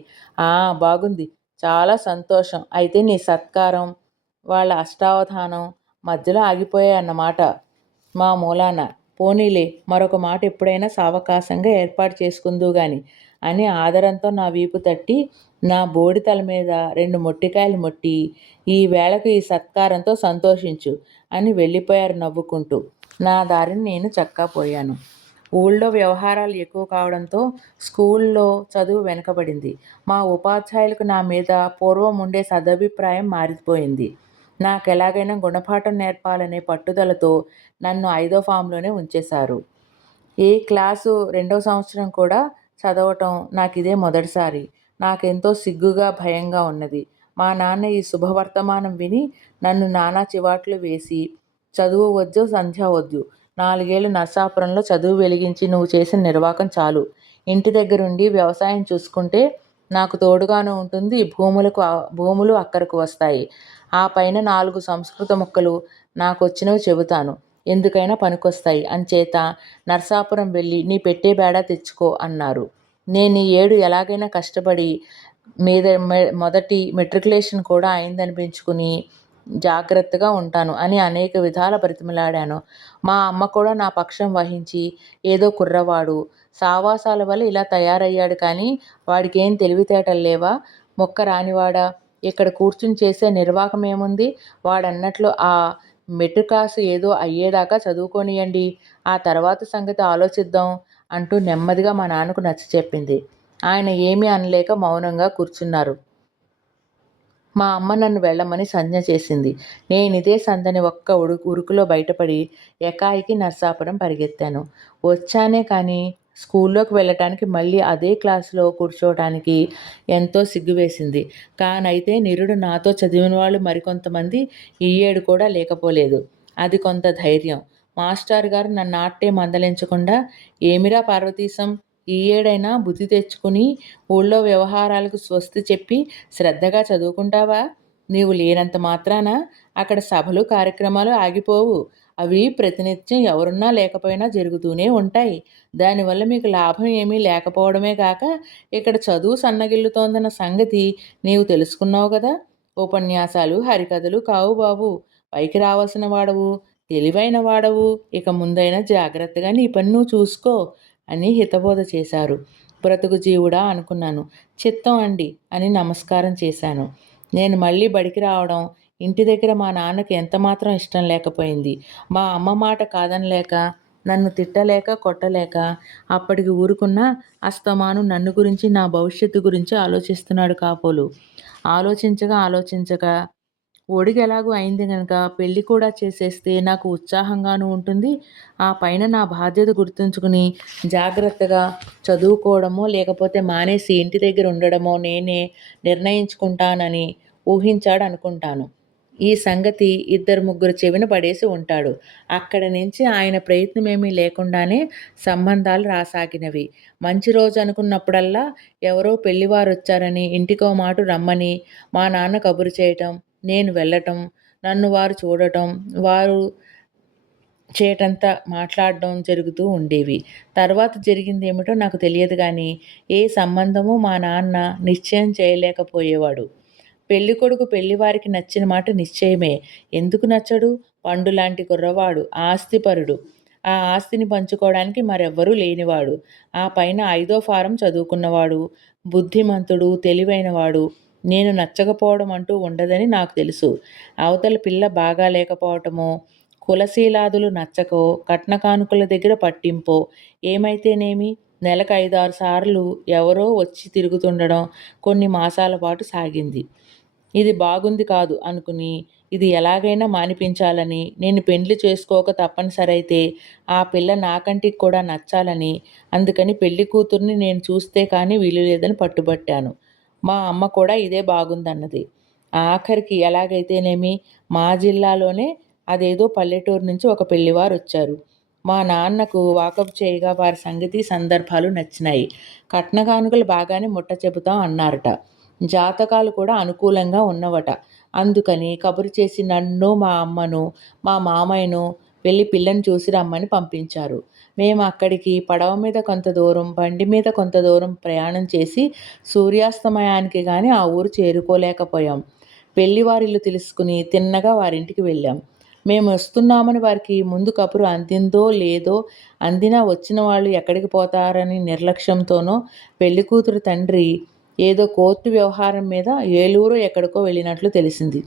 బాగుంది, చాలా సంతోషం. అయితే నీ సత్కారం, వాళ్ళ అష్టావధానం మధ్యలో ఆగిపోయాయన్నమాట మా మూలాన. పోనీలే, మరొక మాట ఎప్పుడైనా సావకాశంగా ఏర్పాటు చేసుకుందువు గాని అని ఆదరంతో నా వీపు తట్టి నా బోడి తల మీద 2 మొట్టికాయలు మొట్టి ఈ వేళకు ఈ సత్కారంతో సంతోషించు అని వెళ్ళిపోయారు నవ్వుకుంటూ. నా దారిని నేను చక్కాపోయాను. ఊళ్ళో వ్యవహారాలు ఎక్కువ కావడంతో స్కూల్లో చదువు వెనుకబడింది. మా ఉపాధ్యాయులకు నా మీద పూర్వం ఉండే సదభిప్రాయం మారిపోయింది. నాకెలాగైనా గుణపాఠం నేర్పాలనే పట్టుదలతో నన్ను 5వ ఫామ్లోనే ఉంచేశారు. ఈ క్లాసు 2వ సంవత్సరం కూడా చదవటం నాకిదే మొదటిసారి. నాకెంతో సిగ్గుగా, భయంగా ఉన్నది. మా నాన్న ఈ శుభవర్తమానం విని నన్ను నానా చివాట్లు వేసి, చదువు వద్దు, సంధ్య వద్దు, 4 ఏళ్ళు నరసాపురంలో చదువు వెలిగించి నువ్వు చేసిన నిర్వాకం చాలు. ఇంటి దగ్గరుండి వ్యవసాయం చూసుకుంటే నాకు తోడుగాను ఉంటుంది, భూములు అక్కరకు వస్తాయి. ఆ పైన 4 సంస్కృత ముక్కలు నాకొచ్చినవి చెబుతాను, ఎందుకైనా పనికొస్తాయి. అంచేత నరసాపురం వెళ్ళి నీ పెట్టే బేడా తెచ్చుకో అన్నారు. నేను ఈ ఏడు ఎలాగైనా కష్టపడి మొదటి మెట్రికులేషన్ కూడా అయిందనిపించుకుని జాగ్రత్తగా ఉంటాను అని అనేక విధాల బ్రతిమలాడాను. మా అమ్మ కూడా నా పక్షం వహించి ఏదో కుర్రవాడు, సావాసాల వల్ల ఇలా తయారయ్యాడు కానీ వాడికేం తెలివితేటలు లేవా, మొక్క రానివాడా, ఇక్కడ కూర్చుని చేసే నిర్వాకమేముంది, వాడన్నట్లు ఆ మెట్రికాసు ఏదో అయ్యేదాకా చదువుకోనియండి, ఆ తర్వాత సంగతి ఆలోచిద్దాం అంటూ నెమ్మదిగా మా నాన్నకు నచ్చచెప్పింది. ఆయన ఏమీ అనలేక మౌనంగా కూర్చున్నారు. మా అమ్మ నన్ను వెళ్ళమని సంజ్ఞ చేసింది. నేనిదే సందని ఒక్క ఉరుకులో బయటపడి ఎకాయికి నరసాపురం పరిగెత్తాను. వచ్చానే కానీ స్కూల్లోకి వెళ్ళటానికి మళ్ళీ అదే క్లాసులో కూర్చోవటానికి ఎంతో సిగ్గువేసింది. కానైతే నిరుడు నాతో చదివిన వాళ్ళు మరికొంతమంది ఈ ఏడు కూడా లేకపోలేదు. అది కొంత ధైర్యం. మాస్టర్ గారు నన్ను ఆట్టే మందలించకుండా, ఏమిరా పార్వతీశం, ఈ ఏడైనా బుద్ధి తెచ్చుకుని ఊళ్ళో వ్యవహారాలకు స్వస్తి చెప్పి శ్రద్ధగా చదువుకుంటావా? నీవు లేనంత మాత్రాన అక్కడ సభలు కార్యక్రమాలు ఆగిపోవు. అవి ప్రతినిత్యం ఎవరున్నా లేకపోయినా జరుగుతూనే ఉంటాయి. దానివల్ల మీకు లాభం ఏమీ లేకపోవడమే కాక ఇక్కడ చదువు సన్నగిల్లుతోందన్న సంగతి నీవు తెలుసుకున్నావు కదా. ఉపన్యాసాలు హరికథలు కావు బాబు. పైకి రావాల్సిన వాడవు, తెలివైన వాడవు. ఇక ముందైనా జాగ్రత్తగా నీ పని నువ్వు చూసుకో అని హితబోధ చేశారు. బ్రతుకు జీవుడా అనుకున్నాను. చిత్తం అండి అని నమస్కారం చేశాను. నేను మళ్ళీ బడికి రావడం ఇంటి దగ్గర మా నాన్నకి ఎంతమాత్రం ఇష్టం లేకపోయింది. మా అమ్మ మాట కాదనలేక, నన్ను తిట్టలేక కొట్టలేక అప్పటికి ఊరుకున్న అస్తమాను నన్ను గురించి నా భవిష్యత్తు గురించి ఆలోచిస్తున్నాడు కాపోలు. ఆలోచించగా ఒడిగి ఎలాగూ అయింది కనుక పెళ్ళి కూడా చేసేస్తే నాకు ఉత్సాహంగానూ ఉంటుంది. ఆ పైన నా బాధ్యత గుర్తుంచుకుని జాగ్రత్తగా చదువుకోవడమో లేకపోతే మానేసి ఇంటి దగ్గర ఉండడమో నేనే నిర్ణయించుకుంటానని ఊహించాడు అనుకుంటాను. ఈ సంగతి ఇద్దరు ముగ్గురు చెవిన పడేసి ఉంటాడు. అక్కడి నుంచి ఆయన ప్రయత్నమేమీ లేకుండానే సంబంధాలు రాసాగినవి. మంచి రోజు అనుకున్నప్పుడల్లా ఎవరో పెళ్లివారు వచ్చారని ఇంటికో మాటు రమ్మని మా నాన్న కబురు చేయటం, నేను వెళ్ళటం, నన్ను వారు చూడటం, వారు చేటంతా మాట్లాడడం జరుగుతూ ఉండేవి. తర్వాత జరిగిందేమిటో నాకు తెలియదు కానీ ఏ సంబంధము మా నాన్న నిశ్చయం చేయలేకపోయేవాడు. పెళ్ళికొడుకు పెళ్లివారికి నచ్చిన మాట నిశ్చయమే. ఎందుకు నచ్చడు? పండులాంటి కుర్రవాడు, ఆస్తిపరుడు. ఆ ఆస్తిని పంచుకోవడానికి మరెవ్వరూ లేనివాడు. ఆ పైన 5వ ఫారం చదువుకున్నవాడు, బుద్ధిమంతుడు, తెలివైనవాడు. నేను నచ్చకపోవడం అంటూ ఉండదని నాకు తెలుసు. అవతల పిల్ల బాగా లేకపోవటమో, కులశీలాదులు నచ్చకో, కట్న కానుకల దగ్గర పట్టింపో ఏమైతేనేమి నెలకు 5-6 సార్లు ఎవరో వచ్చి తిరుగుతుండడం కొన్ని మాసాల పాటు సాగింది. ఇది బాగుంది కాదు అనుకుని ఇది ఎలాగైనా మానిపించాలని, నేను పెండ్లి చేసుకోక తప్పనిసరైతే ఆ పిల్ల నాకంటికి కూడా నచ్చాలని, అందుకని పెళ్లి కూతుర్ని నేను చూస్తే కానీ వీలు లేదని పట్టుబట్టాను. మా అమ్మ కూడా ఇదే బాగుందన్నది. ఆఖరికి ఎలాగైతేనేమి మా జిల్లాలోనే అదేదో పల్లెటూరు నుంచి ఒక పెళ్లివారు వచ్చారు. మా నాన్నకు వాకప్ చేయగా వారి సంగతి సందర్భాలు నచ్చినాయి. కట్న కానుకలు బాగానే ముట్ట చెబుతాం అన్నారట. జాతకాలు కూడా అనుకూలంగా ఉన్నవట. అందుకని కబురు చేసి నన్ను, మా అమ్మను, మా మామయ్యను వెళ్ళి పిల్లని చూసి రమ్మని పంపించారు. మేము అక్కడికి పడవ మీద కొంత దూరం, బండి మీద కొంత దూరం ప్రయాణం చేసి సూర్యాస్తమయానికి కానీ ఆ ఊరు చేరుకోలేకపోయాం. పెళ్లివారిల్లు తెలుసుకుని తిన్నగా వారింటికి వెళ్ళాం. మేము వస్తున్నామని వారికి ముందు కబురు అందిందో లేదో, అందినా వచ్చిన వాళ్ళు ఎక్కడికి పోతారని నిర్లక్ష్యంతోనో పెళ్లికూతురు తండ్రి ఏదో కోర్టు వ్యవహారం మీద ఏలూరు ఎక్కడికో వెళ్ళినట్లు తెలిసింది.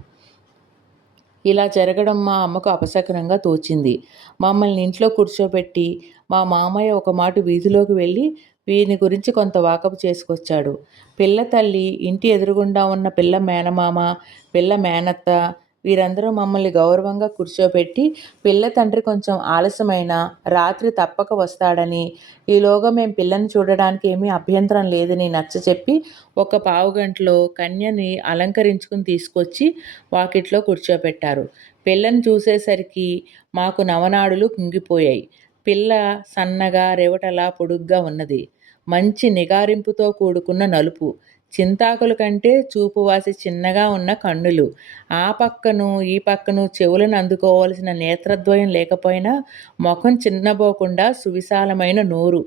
ఇలా జరగడం మా అమ్మకు అపశకునంగా తోచింది. మమ్మల్ని ఇంట్లో కూర్చోబెట్టి మా మామయ్య ఒక మాట వీధిలోకి వెళ్ళి వీరిని గురించి కొంత వాకపు చేసుకొచ్చాడు. పిల్ల తల్లి, ఇంటి ఎదురుగుండా ఉన్న పిల్ల మేనమామ, పిల్ల మేనత్త వీరందరూ మమ్మల్ని గౌరవంగా కూర్చోబెట్టి పిల్ల తండ్రి కొంచెం ఆలస్యమైనా రాత్రి తప్పక వస్తాడని, ఈలోగా మేము పిల్లని చూడడానికి ఏమీ అభ్యంతరం లేదని నచ్చచెప్పి ఒక పావుగంటలో కన్యని అలంకరించుకుని తీసుకొచ్చి వాకిట్లో కూర్చోబెట్టారు. పిల్లని చూసేసరికి మాకు నవనాడులు కుంగిపోయాయి. పిల్ల సన్నగా రేవటలా పొడుగ్గా ఉన్నది. మంచి నిగారింపుతో కూడుకున్న నలుపు, చింతాకుల కంటే చూపువాసి చిన్నగా ఉన్న కన్నులు, ఆ పక్కను ఈ పక్కను చెవులను అందుకోవలసిన నేత్రద్వయం లేకపోయినా ముఖం చిన్నబోకుండా సువిశాలమైన నోరు,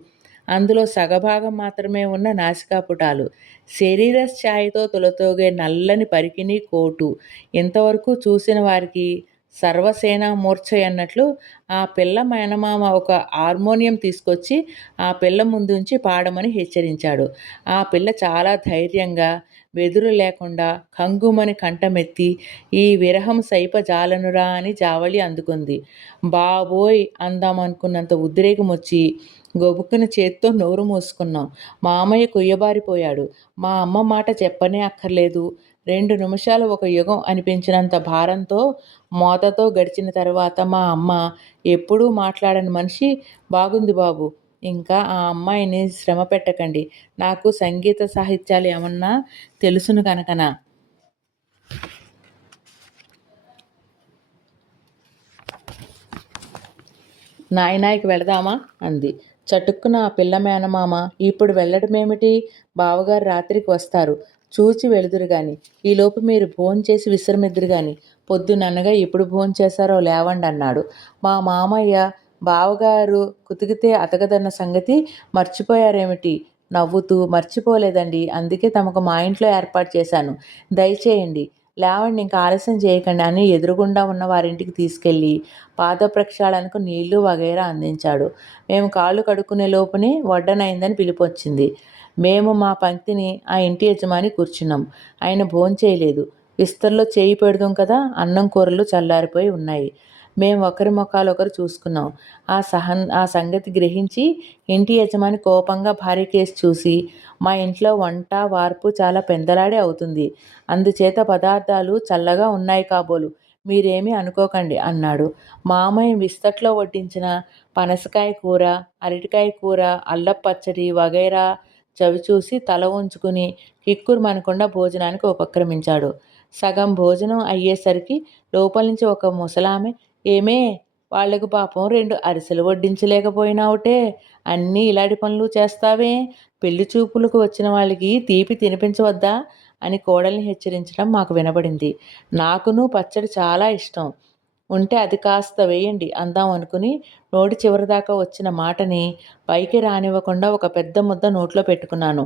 అందులో సగభాగం మాత్రమే ఉన్న నాసికాపుటాలు, శరీర ఛాయతో తొలతోగే నల్లని పరికిణి కోటు. ఇంతవరకు చూసిన వారికి సర్వసేనా మూర్ఛయన్నట్లు ఆ పిల్ల మేనమామ ఒక హార్మోనియం తీసుకొచ్చి ఆ పిల్ల ముందుంచి పాడమని హెచ్చరించాడు. ఆ పిల్ల చాలా ధైర్యంగా, వెదురు లేకుండా కంగుమని కంఠమెత్తి ఈ విరహం సైప జాలనురా అని జావళి అందుకుంది. బాబోయ్ అందామనుకున్నంత ఉద్రేకం వచ్చి గబుక్కున చేత్తో నోరు మూసుకున్నాం. మామయ్య కుయ్యబారిపోయాడు. మా అమ్మ మాట చెప్పనే అక్కర్లేదు. 2 నిమిషాలు ఒక యుగం అనిపించినంత భారంతో, మోతతో గడిచిన తర్వాత మా అమ్మ, ఎప్పుడూ మాట్లాడని మనిషి, బాగుంది బాబు, ఇంకా ఆ అమ్మాయిని శ్రమ పెట్టకండి. నాకు సంగీత సాహిత్యాలు ఏమన్నా తెలుసును కనుకనా. నాయనాయికి వెళదామా అంది. చటుక్కున ఆ పిల్ల మేనమామ, ఇప్పుడు వెళ్ళడమేమిటి? బావగారు రాత్రికి వస్తారు. చూచి వెళుదురు గాని. ఈలోపు మీరు భోంచేసి విశ్రమిద్దురు గాని. పొద్దుననగా ఎప్పుడు భోంచేశారో లేవండి అన్నాడు. మా మామయ్య, బావగారు కుతికితే అతకదన్న సంగతి మర్చిపోయారేమిటి? నవ్వుతూ, మర్చిపోలేదండి. అందుకే తమకు మా ఇంట్లో ఏర్పాటు చేశాను. దయచేయండి. లేవండి, ఇంక ఆలస్యం చేయకండి అని ఎదురుగుండా ఉన్న వారింటికి తీసుకెళ్ళి పాదప్రక్షాళనకు నీళ్లు వగైరా అందించాడు. మేము కాళ్ళు కడుక్కునే లోపునే వడ్డనైందని పిలుపొచ్చింది. మేము మా పంక్తిని ఆ ఇంటి యజమాని కూర్చున్నాం. ఆయన భోంచేయలేదు. విస్తర్లో చేయి పెడదాం కదా, అన్నం కూరలు చల్లారిపోయి ఉన్నాయి. మేము ఒకరి ముఖాలొకరు చూసుకున్నాం. ఆ సంగతి గ్రహించి ఇంటి యజమాని కోపంగా భార్య కేసి చూసి, మా ఇంట్లో వంట వార్పు చాలా పెందలాడే అవుతుంది. అందుచేత పదార్థాలు చల్లగా ఉన్నాయి కాబోలు. మీరేమీ అనుకోకండి అన్నాడు. మామయ్య విస్తట్లో వడ్డించిన పనసకాయ కూర, అరటికాయ కూర, అల్లపు పచ్చడి వగైరా చవిచూసి తల ఉంచుకుని కిక్కురుమనకుండా భోజనానికి ఉపక్రమించాడు. సగం భోజనం అయ్యేసరికి లోపల నుంచి ఒక ముసలామె, ఏమే, వాళ్లకు పాపం 2 అరిసెలు వడ్డించలేకపోయినావుటే, అన్నీ ఇలాంటి పనులు చేస్తావే, పెళ్లి చూపులకు వచ్చిన వాళ్ళకి తీపి తినిపించవద్దా అని కోడల్ని హెచ్చరించడం మాకు వినబడింది. నాకును పచ్చడి చాలా ఇష్టం. ఉంటే అది కాస్త వేయండి అందాం అనుకుని నోటి చివరిదాకా వచ్చిన మాటని పైకి రానివ్వకుండా ఒక పెద్ద ముద్ద నోట్లో పెట్టుకున్నాను.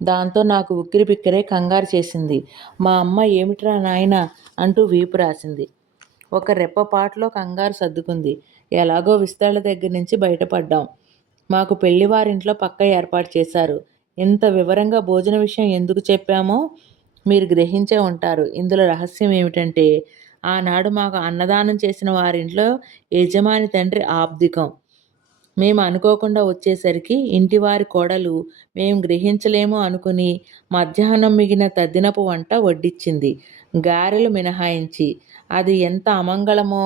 దాంతో నాకు ఉక్కిరిబిక్కిరై కంగారు చేసింది. మా అమ్మ ఏమిట్రా నాయనా అంటూ వీపు రాసింది. ఒక రెప్పపాటులో కంగారు సర్దుకుంది. ఎలాగో విస్తళ్ళ దగ్గర నుంచి బయటపడ్డాం. మాకు పెళ్లివారింట్లో పక్క ఏర్పాటు చేశారు. ఇంత వివరంగా భోజన విషయం ఎందుకు చెప్పామో మీరు గ్రహించే ఉంటారు. ఇందులో రహస్యం ఏమిటంటే, ఆనాడు మాకు అన్నదానం చేసిన వారింట్లో యజమాని తండ్రి ఆబ్దికం. మేము అనుకోకుండా వచ్చేసరికి ఇంటివారి కోడలు మేము గ్రహించలేము అనుకుని మధ్యాహ్నం మిగిలిన తద్దినపు వంట వడ్డించింది, గారెలు మినహాయించి. అది ఎంత అమంగళమో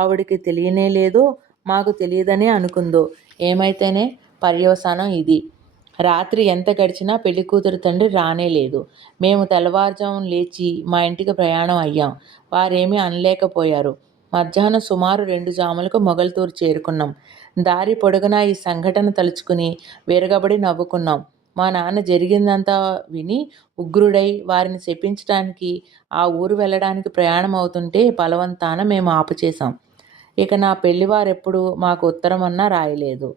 ఆవిడికి తెలియనే లేదో, మాకు తెలియదనే అనుకుందో. ఏమైతేనే పర్యవసానం ఇది. రాత్రి ఎంత గడిచినా పెళ్లికూతురు తండ్రి రానే లేదు. మేము తెల్లవారుజామున లేచి మా ఇంటికి ప్రయాణం అయ్యాం. వారేమీ అనలేకపోయారు. మధ్యాహ్నం సుమారు 2 జాములకు మొగల్తూరు చేరుకున్నాం. దారి పొడుగునా ఈ సంఘటన తలుచుకుని విరగబడి నవ్వుకున్నాం. మా నాన్న జరిగిందంతా విని ఉగ్రుడై వారిని శపించడానికి ఆ ఊరు వెళ్ళడానికి ప్రయాణం అవుతుంటే బలవంతాన మేము ఆపుచేశాం. ఇక నా పెళ్లివారెప్పుడు మాకు ఉత్తరమన్నా రాయలేదు.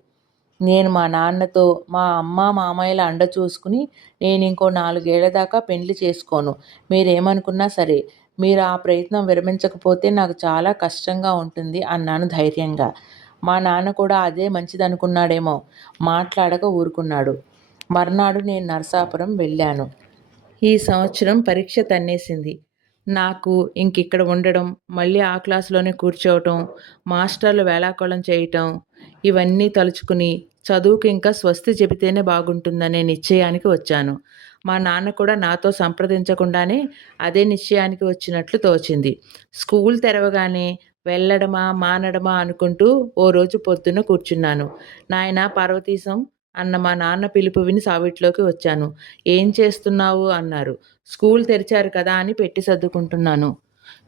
నేను మా నాన్నతో, మా అమ్మ మామయ్యల అండ చూసుకుని నేను ఇంకో 4 ఏళ్ల దాకా పెండ్లి చేసుకోను. మీరేమనుకున్నా సరే, మీరు ఆ ప్రయత్నం విరమించకపోతే నాకు చాలా కష్టంగా ఉంటుంది అన్నాను ధైర్యంగా. మా నాన్న కూడా అదే మంచిదనుకున్నాడేమో, మాట్లాడక ఊరుకున్నాడు. మర్నాడు నేను నరసాపురం వెళ్ళాను. ఈ సంవత్సరం పరీక్ష తన్నేసింది. నాకు ఇంకిక్కడ ఉండడం, మళ్ళీ ఆ క్లాసులోనే కూర్చోవటం, మాస్టర్లు వేళాకోళం చేయటం, ఇవన్నీ తలుచుకుని చదువుకి ఇంకా స్వస్తి చెబితేనే బాగుంటుందనే నిశ్చయానికి వచ్చాను. మా నాన్న కూడా నాతో సంప్రదించకుండానే అదే నిశ్చయానికి వచ్చినట్లు తోచింది. స్కూల్ తెరవగానే వెళ్ళడమా మానడమా అనుకుంటూ ఓ రోజు పొద్దున్న కూర్చున్నాను. నాయనా పార్వతీశం అన్న మా నాన్న పిలుపు విని సావిట్లోకి వచ్చాను. ఏం చేస్తున్నావు అన్నారు. స్కూల్ తెరిచారు కదా అని పెట్టి సర్దుకుంటున్నాను.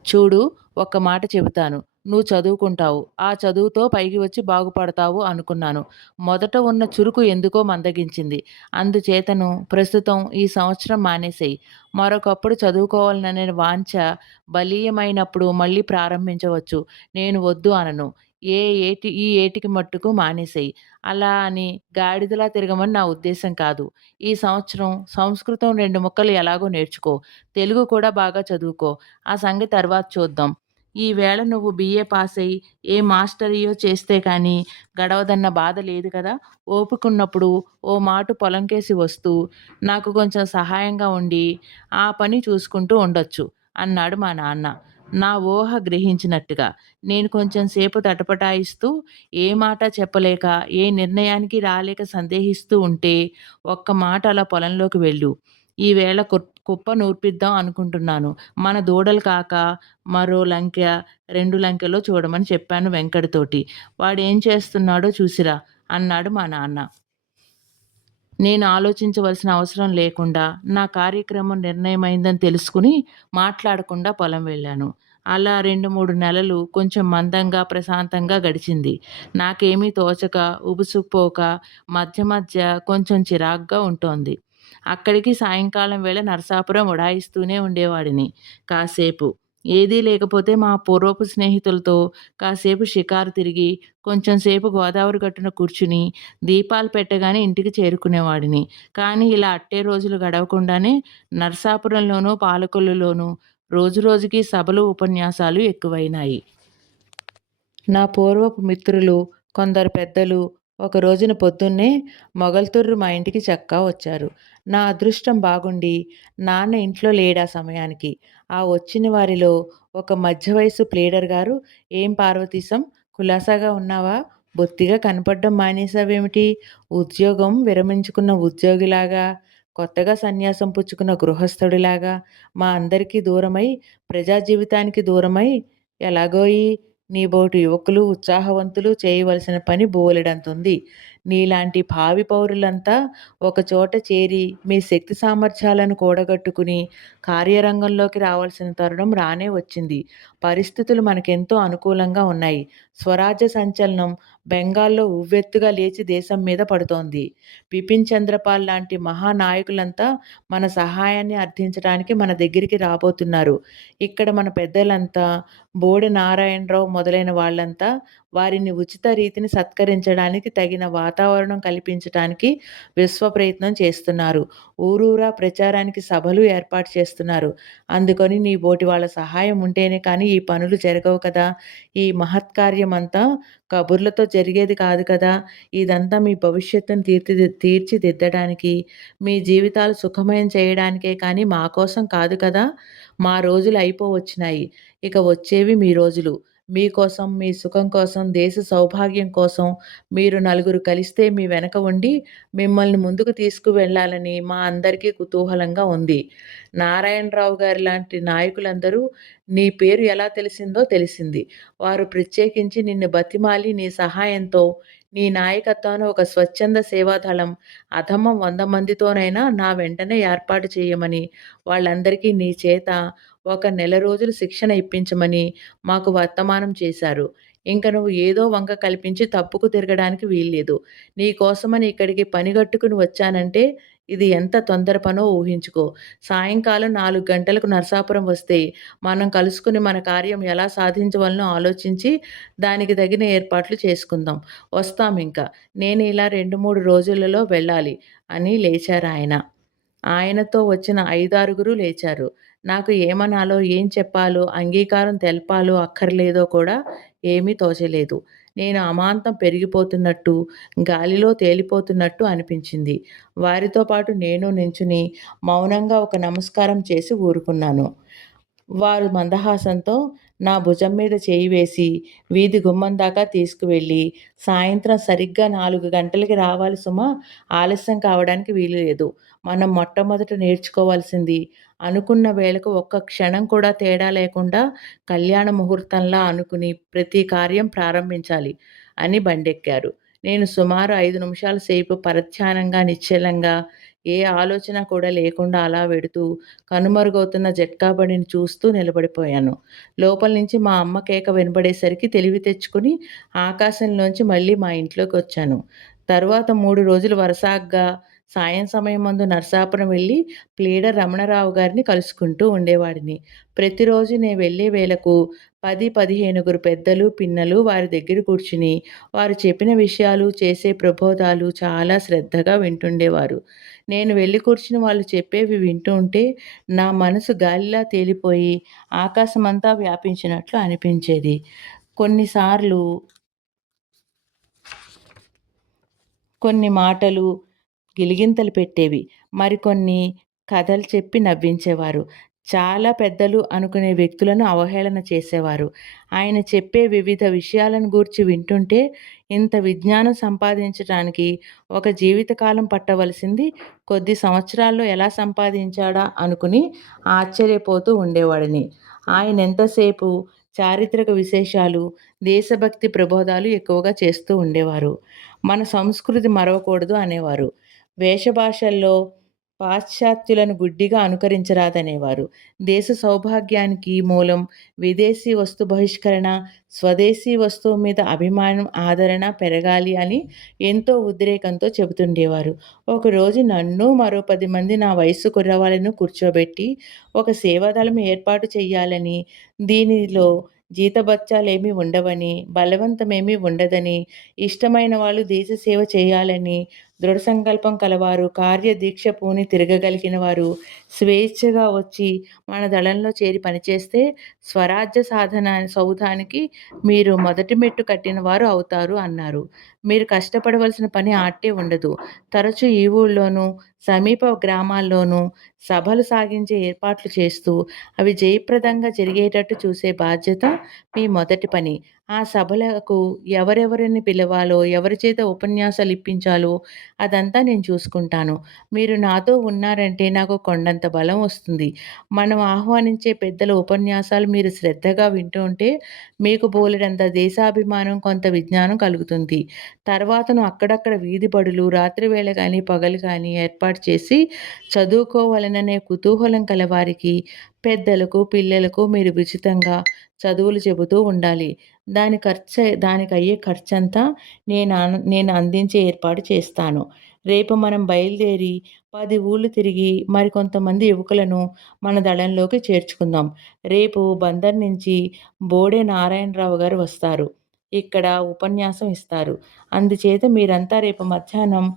చూడు, ఒక్క మాట చెబుతాను. నువ్వు చదువుకుంటావు. ఆ చదువుతో పైకి వచ్చి బాగుపడతావు అనుకున్నాను. మొదట ఉన్న చురుకు ఎందుకో మందగించింది. అందుచేతను ప్రస్తుతం ఈ సంవత్సరం మానేసేయి. మరొకప్పుడు చదువుకోవాలననే వాంఛ బలీయమైనప్పుడు మళ్ళీ ప్రారంభించవచ్చు. నేను వద్దు అనను. ఈ ఏటికి మట్టుకు మానేసేయి. అలా అని గాడిదలా తిరగమని నా ఉద్దేశం కాదు. ఈ సంవత్సరం సంస్కృతం 2 ముక్కలు ఎలాగో నేర్చుకో. తెలుగు కూడా బాగా చదువుకో. ఆ సంగతి తర్వాత చూద్దాం. ఈవేళ నువ్వు బిఏ పాసయి ఏ మాస్టరీయో చేస్తే కానీ గడవదన్న బాధ లేదు కదా. ఓపికున్నప్పుడు ఓ మాటు పొలంకేసి వస్తూ నాకు కొంచెం సహాయంగా ఉండి ఆ పని చూసుకుంటూ ఉండొచ్చు అన్నాడు మా నాన్న. నా ఊహ గ్రహించినట్టుగా. నేను కొంచెం సేపు తటపటాయిస్తూ ఏ మాట చెప్పలేక, ఏ నిర్ణయానికి రాలేక సందేహిస్తూ ఉంటే, ఒక్క మాట అలా పొలంలోకి వెళ్ళు. ఈవేళ కుప్ప నూర్పిద్దాం అనుకుంటున్నాను. మన దూడలు కాక మరో లంకె, 2 లంకెలో చూడమని చెప్పాను వెంకటతోటి. వాడేం చేస్తున్నాడో చూసిరా అన్నాడు మా నాన్న. నేను ఆలోచించవలసిన అవసరం లేకుండా నా కార్యక్రమం నిర్ణయమైందని తెలుసుకుని మాట్లాడకుండా పొలం వెళ్ళాను. అలా 2, 3 నెలలు కొంచెం మందంగా, ప్రశాంతంగా గడిచింది. నాకేమీ తోచక, ఉబుసుకుపోక, మధ్య మధ్య కొంచెం చిరాకుగా ఉంటోంది. అక్కడికి సాయంకాలం వేళ నరసాపురం ఉడాయిస్తూనే ఉండేవాడిని కాసేపు. ఏదీ లేకపోతే మా పూర్వపు స్నేహితులతో కాసేపు షికారు తిరిగి, కొంచెం సేపు గోదావరి గట్టున కూర్చుని, దీపాలు పెట్టగానే ఇంటికి చేరుకునేవాడిని. కానీ ఇలా అట్టే రోజులు గడవకుండానే నరసాపురంలోనూ, పాలకొల్లులోనూ రోజురోజుకీ సభలు, ఉపన్యాసాలు ఎక్కువైనాయి. నా పూర్వపు మిత్రులు, కొందరు పెద్దలు ఒక రోజున పొద్దున్నే మొగల్తూరు మా ఇంటికి చక్కా వచ్చారు. నా అదృష్టం బాగుండి నాన్న ఇంట్లో లేడా సమయానికి. ఆ వచ్చిన వారిలో ఒక మధ్య వయసు ప్లీడర్ గారు, "ఏం పార్వతీశం, కులాసాగా ఉన్నావా? బొత్తిగా కనపడ్డం మానేశావేమిటి? ఉద్యోగం విరమించుకున్న ఉద్యోగిలాగా, కొత్తగా సన్యాసం పుచ్చుకున్న గృహస్థుడిలాగా మా అందరికీ దూరమై, ప్రజా జీవితానికి దూరమై ఎలాగోయి నీబోటి యువకులు, ఉత్సాహవంతులు చేయవలసిన పని బోలెడంతుంది. నీలాంటి భావి పౌరులంతా ఒకచోట చేరి మీ శక్తి సామర్థ్యాలను కూడగట్టుకుని కార్యరంగంలోకి రావాల్సిన తరుణం రానే వచ్చింది. పరిస్థితులు మనకెంతో అనుకూలంగా ఉన్నాయి. స్వరాజ్య సంచలనం బెంగాల్లో ఉవ్వెత్తుగా లేచి దేశం మీద పడుతోంది. బిపిన్ చంద్రపాల్ లాంటి మహానాయకులంతా మన సహాయాన్ని అర్థించడానికి మన దగ్గరికి రాబోతున్నారు. ఇక్కడ మన పెద్దలంతా, బోడె నారాయణరావు మొదలైన వాళ్ళంతా వారిని ఉచిత రీతిని సత్కరించడానికి తగిన వాతావరణం కల్పించటానికి విశ్వ ప్రయత్నం చేస్తున్నారు. ఊరూరా ప్రచారానికి సభలు ఏర్పాటు చేస్తున్నారు. అందుకని నీ బోటి వాళ్ళ సహాయం ఉంటేనే కానీ ఈ పనులు జరగవు కదా! ఈ మహత్కార్యమంతా కబుర్లతో జరిగేది కాదు కదా! ఇదంతా మీ భవిష్యత్తును తీర్చిదిద్దడానికి, మీ జీవితాలు సుఖమయం చేయడానికే కానీ మా కోసం కాదు కదా! మా రోజులు అయిపోవచ్చినాయి. ఇక వచ్చేవి మీ రోజులు. మీకోసం, మీ సుఖం కోసం, దేశ సౌభాగ్యం కోసం మీరు నలుగురు కలిస్తే మీ వెనక ఉండి మిమ్మల్ని ముందుకు తీసుకువెళ్ళాలని మా అందరికీ కుతూహలంగా ఉంది. నారాయణరావు గారిలాంటి నాయకులందరూ నీ పేరు ఎలా తెలిసిందో తెలిసింది. వారు ప్రత్యేకించి నిన్ను బతిమాలి నీ సహాయంతో, నీ నాయకత్వాన ఒక స్వచ్ఛంద సేవాదళం అధమం 100 మందితోనైనా నా వెంటనే ఏర్పాటు చేయమని, వాళ్ళందరికీ నీ చేత ఒక నెల రోజులు శిక్షణ ఇప్పించమని మాకు వర్తమానం చేశారు. ఇంక నువ్వు ఏదో వంక కల్పించి తప్పుకు తిరగడానికి వీల్లేదు. నీ కోసమని ఇక్కడికి పనిగట్టుకుని వచ్చానంటే ఇది ఎంత తొందర పనో ఊహించుకో. సాయంకాలం 4 గంటలకు నరసాపురం వస్తే మనం కలుసుకుని మన కార్యం ఎలా సాధించవలనో ఆలోచించి దానికి తగిన ఏర్పాట్లు చేసుకుందాం. వస్తామింక. నేను ఇలా 2, 3 రోజులలో వెళ్ళాలి అని లేచారాయన. ఆయనతో వచ్చిన 5, 6 లేచారు. నాకు ఏమనాలో, ఏం చెప్పాలో, అంగీకారం తెలపాలో అక్కర్లేదో కూడా ఏమీ తోచలేదు. నేను అమాంతం పెరిగిపోతున్నట్టు, గాలిలో తేలిపోతున్నట్టు అనిపించింది. వారితో పాటు నేను నించుని మౌనంగా ఒక నమస్కారం చేసి ఊరుకున్నాను. వారు మందహాసంతో నా భుజం మీద చేయి వేసి వీధి గుమ్మం దాకా తీసుకువెళ్ళి, "సాయంత్రం సరిగ్గా 4 గంటలకి రావాలి సుమా! ఆలస్యం కావడానికి వీలు లేదు. మనం మొట్టమొదట నేర్చుకోవాల్సింది అనుకున్న వేళకు ఒక్క క్షణం కూడా తేడా లేకుండా కళ్యాణ ముహూర్తంలా అనుకుని ప్రతి కార్యం ప్రారంభించాలి" అని బండెక్కారు. నేను సుమారు 5 నిమిషాల సేపు పరధ్యానంగా, నిశ్చలంగా, ఏ ఆలోచన కూడా లేకుండా అలా వెడుతూ కనుమరుగవుతున్న జట్కా బండిని చూస్తూ నిలబడిపోయాను. లోపల నుంచి మా అమ్మ కేక వినబడేసరికి తెలివి తెచ్చుకుని ఆకాశంలోంచి మళ్ళీ మా ఇంట్లోకొచ్చాను. తరువాత 3 రోజులు వరసగ్గా సాయం సమయమందు నరసాపురం వెళ్ళి ప్లీడర్ రమణరావు గారిని కలుసుకుంటూ ఉండేవాడిని. ప్రతిరోజు నే వెళ్ళే వేళకు 10, 15 పెద్దలు, పిన్నలు వారి దగ్గర కూర్చుని వారు చెప్పిన విషయాలు, చేసే ప్రబోధాలు చాలా శ్రద్ధగా వింటుండేవారు. నేను వెళ్ళి కూర్చుని వాళ్ళు చెప్పేవి వింటూ ఉంటే నా మనసు గాలిలా తేలిపోయి ఆకాశమంతా వ్యాపించినట్లు అనిపించేది. కొన్నిసార్లు కొన్ని మాటలు గిలిగింతలు పెట్టేవి. మరికొన్ని కథలు చెప్పి నవ్వించేవారు. చాలా పెద్దలు అనుకునే వ్యక్తులను అవహేళన చేసేవారు. ఆయన చెప్పే వివిధ విషయాలను గూర్చి వింటుంటే ఇంత విజ్ఞానం సంపాదించటానికి ఒక జీవితకాలం పట్టవలసింది కొద్ది సంవత్సరాల్లో ఎలా సంపాదించాడా అనుకుని ఆశ్చర్యపోతూ ఉండేవాడిని. ఆయనెంతసేపు చారిత్రక విశేషాలు, దేశభక్తి ప్రబోధాలు ఎక్కువగా చేస్తూ ఉండేవారు. మన సంస్కృతి మరవకూడదు అనేవారు. వేషభాషల్లో పాశ్చాత్యులను గుడ్డిగా అనుకరించరాదనేవారు. దేశ సౌభాగ్యానికి మూలం విదేశీ వస్తు బహిష్కరణ, స్వదేశీ వస్తువు మీద అభిమానం, ఆదరణ పెరగాలి అని ఎంతో ఉద్రేకంతో చెబుతుండేవారు. ఒకరోజు నన్ను మరో 10 మంది నా వయస్సు కుర్రవాళ్ళను కూర్చోబెట్టి ఒక సేవాదళం ఏర్పాటు చేయాలని, దీనిలో జీతభత్యాలేమీ ఉండవని, బలవంతమేమీ ఉండదని, ఇష్టమైన వాళ్ళు దేశ సేవ చేయాలని, దృఢ సంకల్పం కలవారు, కార్యదీక్ష పూని తిరగగలిగిన వారు స్వేచ్ఛగా వచ్చి మన దళంలో చేరి పనిచేస్తే స్వరాజ్య సాధన సౌధానికి మీరు మొదటి మెట్టు కట్టిన వారు అవుతారు అన్నారు. మీరు కష్టపడవలసిన పని ఆట్టే ఉండదు. తరచూ ఈ ఊళ్ళోనూ, సమీప గ్రామాల్లోనూ సభలు సాగించే ఏర్పాట్లు చేస్తూ అవి జయప్రదంగా జరిగేటట్టు చూసే బాధ్యత మీ మొదటి పని. ఆ సభలకు ఎవరెవరిని పిలవాలో, ఎవరి చేత ఉపన్యాసాలు ఇప్పించాలో అదంతా నేను చూసుకుంటాను. మీరు నాతో ఉన్నారంటే నాకు కొండంత బలం వస్తుంది. మనం ఆహ్వానించే పెద్దల ఉపన్యాసాలు మీరు శ్రద్ధగా వింటూ ఉంటే మీకు బోలెడంత దేశాభిమానం, కొంత విజ్ఞానం కలుగుతుంది. తర్వాతను అక్కడక్కడ వీధి బడులు, రాత్రివేళ గానీ, పగలు గానీ ఏర్పాటు చేసి చదువుకోవాలననే కుతూహలం కలవారికి, పెద్దలకు, పిల్లలకు మీరు ఉచితంగా చదువులు చెబుతూ ఉండాలి. దానికయ్యే ఖర్చంతా నేను అందించే ఏర్పాటు చేస్తాను. రేపు మనం బయలుదేరి 10 ఊళ్ళు తిరిగి మరికొంతమంది యువకులను మన దళంలోకి చేర్చుకుందాం. రేపు బందర్ నుంచి బోడే నారాయణరావు గారు వస్తారు. ఇక్కడ ఉపన్యాసం ఇస్తారు. అందుచేత మీరంతా రేపు మధ్యాహ్నం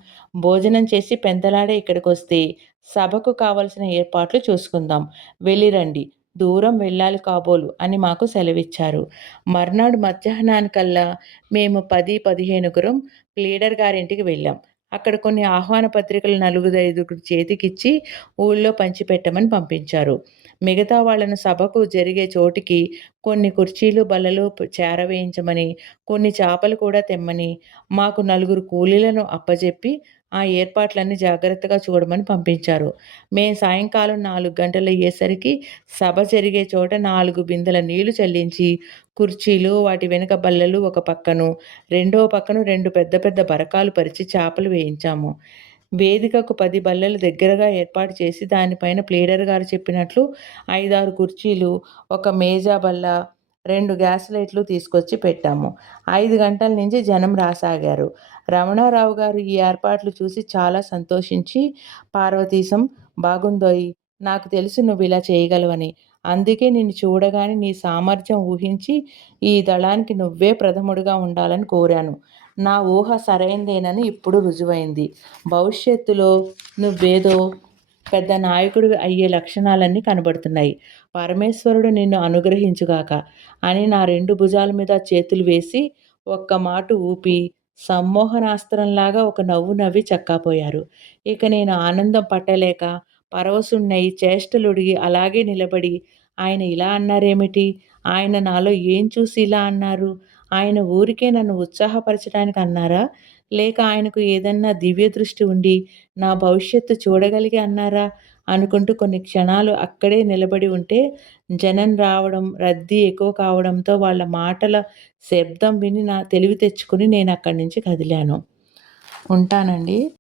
భోజనం చేసి పెందలాడే ఇక్కడికొస్తే సభకు కావలసిన ఏర్పాట్లు చూసుకుందాం. వెళ్ళిరండి. దూరం వెళ్ళాలి కాబోలు అని మాకు సెలవిచ్చారు. మర్నాడు మధ్యాహ్నానికల్లా మేము 10, 15గురం ప్లీడర్ గారింటికి వెళ్ళాం. అక్కడ కొన్ని ఆహ్వాన పత్రికలు నలుగురైదుగురు చేతికిచ్చి ఊళ్ళో పంచిపెట్టమని పంపించారు. మిగతా వాళ్ళను సభకు జరిగే చోటికి కొన్ని కుర్చీలు, బల్లలు చేరవేయించమని, కొన్ని చాపలు కూడా తెమ్మని, మాకు 4 కూలీలను అప్పజెప్పి ఆ ఏర్పాట్లన్నీ జాగ్రత్తగా చూడమని పంపించారు. మేం సాయంకాలం 4 గంటలయ్యేసరికి సభ జరిగే చోట 4 బిందెల నీళ్లు చల్లించి, కుర్చీలు, వాటి వెనుక బల్లలు ఒక పక్కను, రెండో పక్కను 2 పెద్ద పెద్ద బరకాలు పరిచి చాపలు వేయించాము. వేదికకు 10 బల్లలు దగ్గరగా ఏర్పాటు చేసి దానిపైన ప్లీడర్ గారు చెప్పినట్లు 5, 6 కుర్చీలు, ఒక మేజా బల్ల, 2 గ్యాస్ లైట్లు తీసుకొచ్చి పెట్టాము. 5 గంటల నుంచి జనం రాసాగారు. రమణారావు గారు ఈ ఏర్పాట్లు చూసి చాలా సంతోషించి, పార్వతీశం, బాగుందోయ్! నాకు తెలుసు నువ్విలా చేయగలవని. అందుకే నిన్ను చూడగానే నీ సామర్థ్యం ఊహించి ఈ దళానికి నువ్వే ప్రథముడిగా ఉండాలని కోరాను. నా ఊహ సరైందేనని ఇప్పుడు రుజువైంది. భవిష్యత్తులో నువ్వేదో పెద్ద నాయకుడివి అయ్యే లక్షణాలన్నీ కనబడుతున్నాయి. పరమేశ్వరుడు నిన్ను అనుగ్రహించుగాక అని నా 2 భుజాల మీద చేతులు వేసి ఒక్క మాటు ఊపి సమ్మోహనాస్త్రంలాగా ఒక నవ్వు నవ్వి చక్కాపోయారు. ఇక నేను ఆనందం పట్టలేక పరవశుడినై చేష్టలుడిగి అలాగే నిలబడి, ఆయన ఇలా అన్నారేమిటి? ఆయన నాలో ఏం చూసి ఇలా అన్నారు? ఆయన ఊరికే నన్ను ఉత్సాహపరచడానికి అన్నారా? లేక ఆయనకు ఏదన్నా దివ్య దృష్టి ఉండి నా భవిష్యత్తు చూడగలిగి అన్నారా? అనుకుంటూ కొన్ని క్షణాలు అక్కడే నిలబడి ఉంటే జనం రావడం, రద్దీ ఎక్కువ కావడంతో వాళ్ళ మాటల శబ్దం విని నా తెలివి తెచ్చుకుని నేను అక్కడి నుంచి కదిలాను. ఉంటానండి.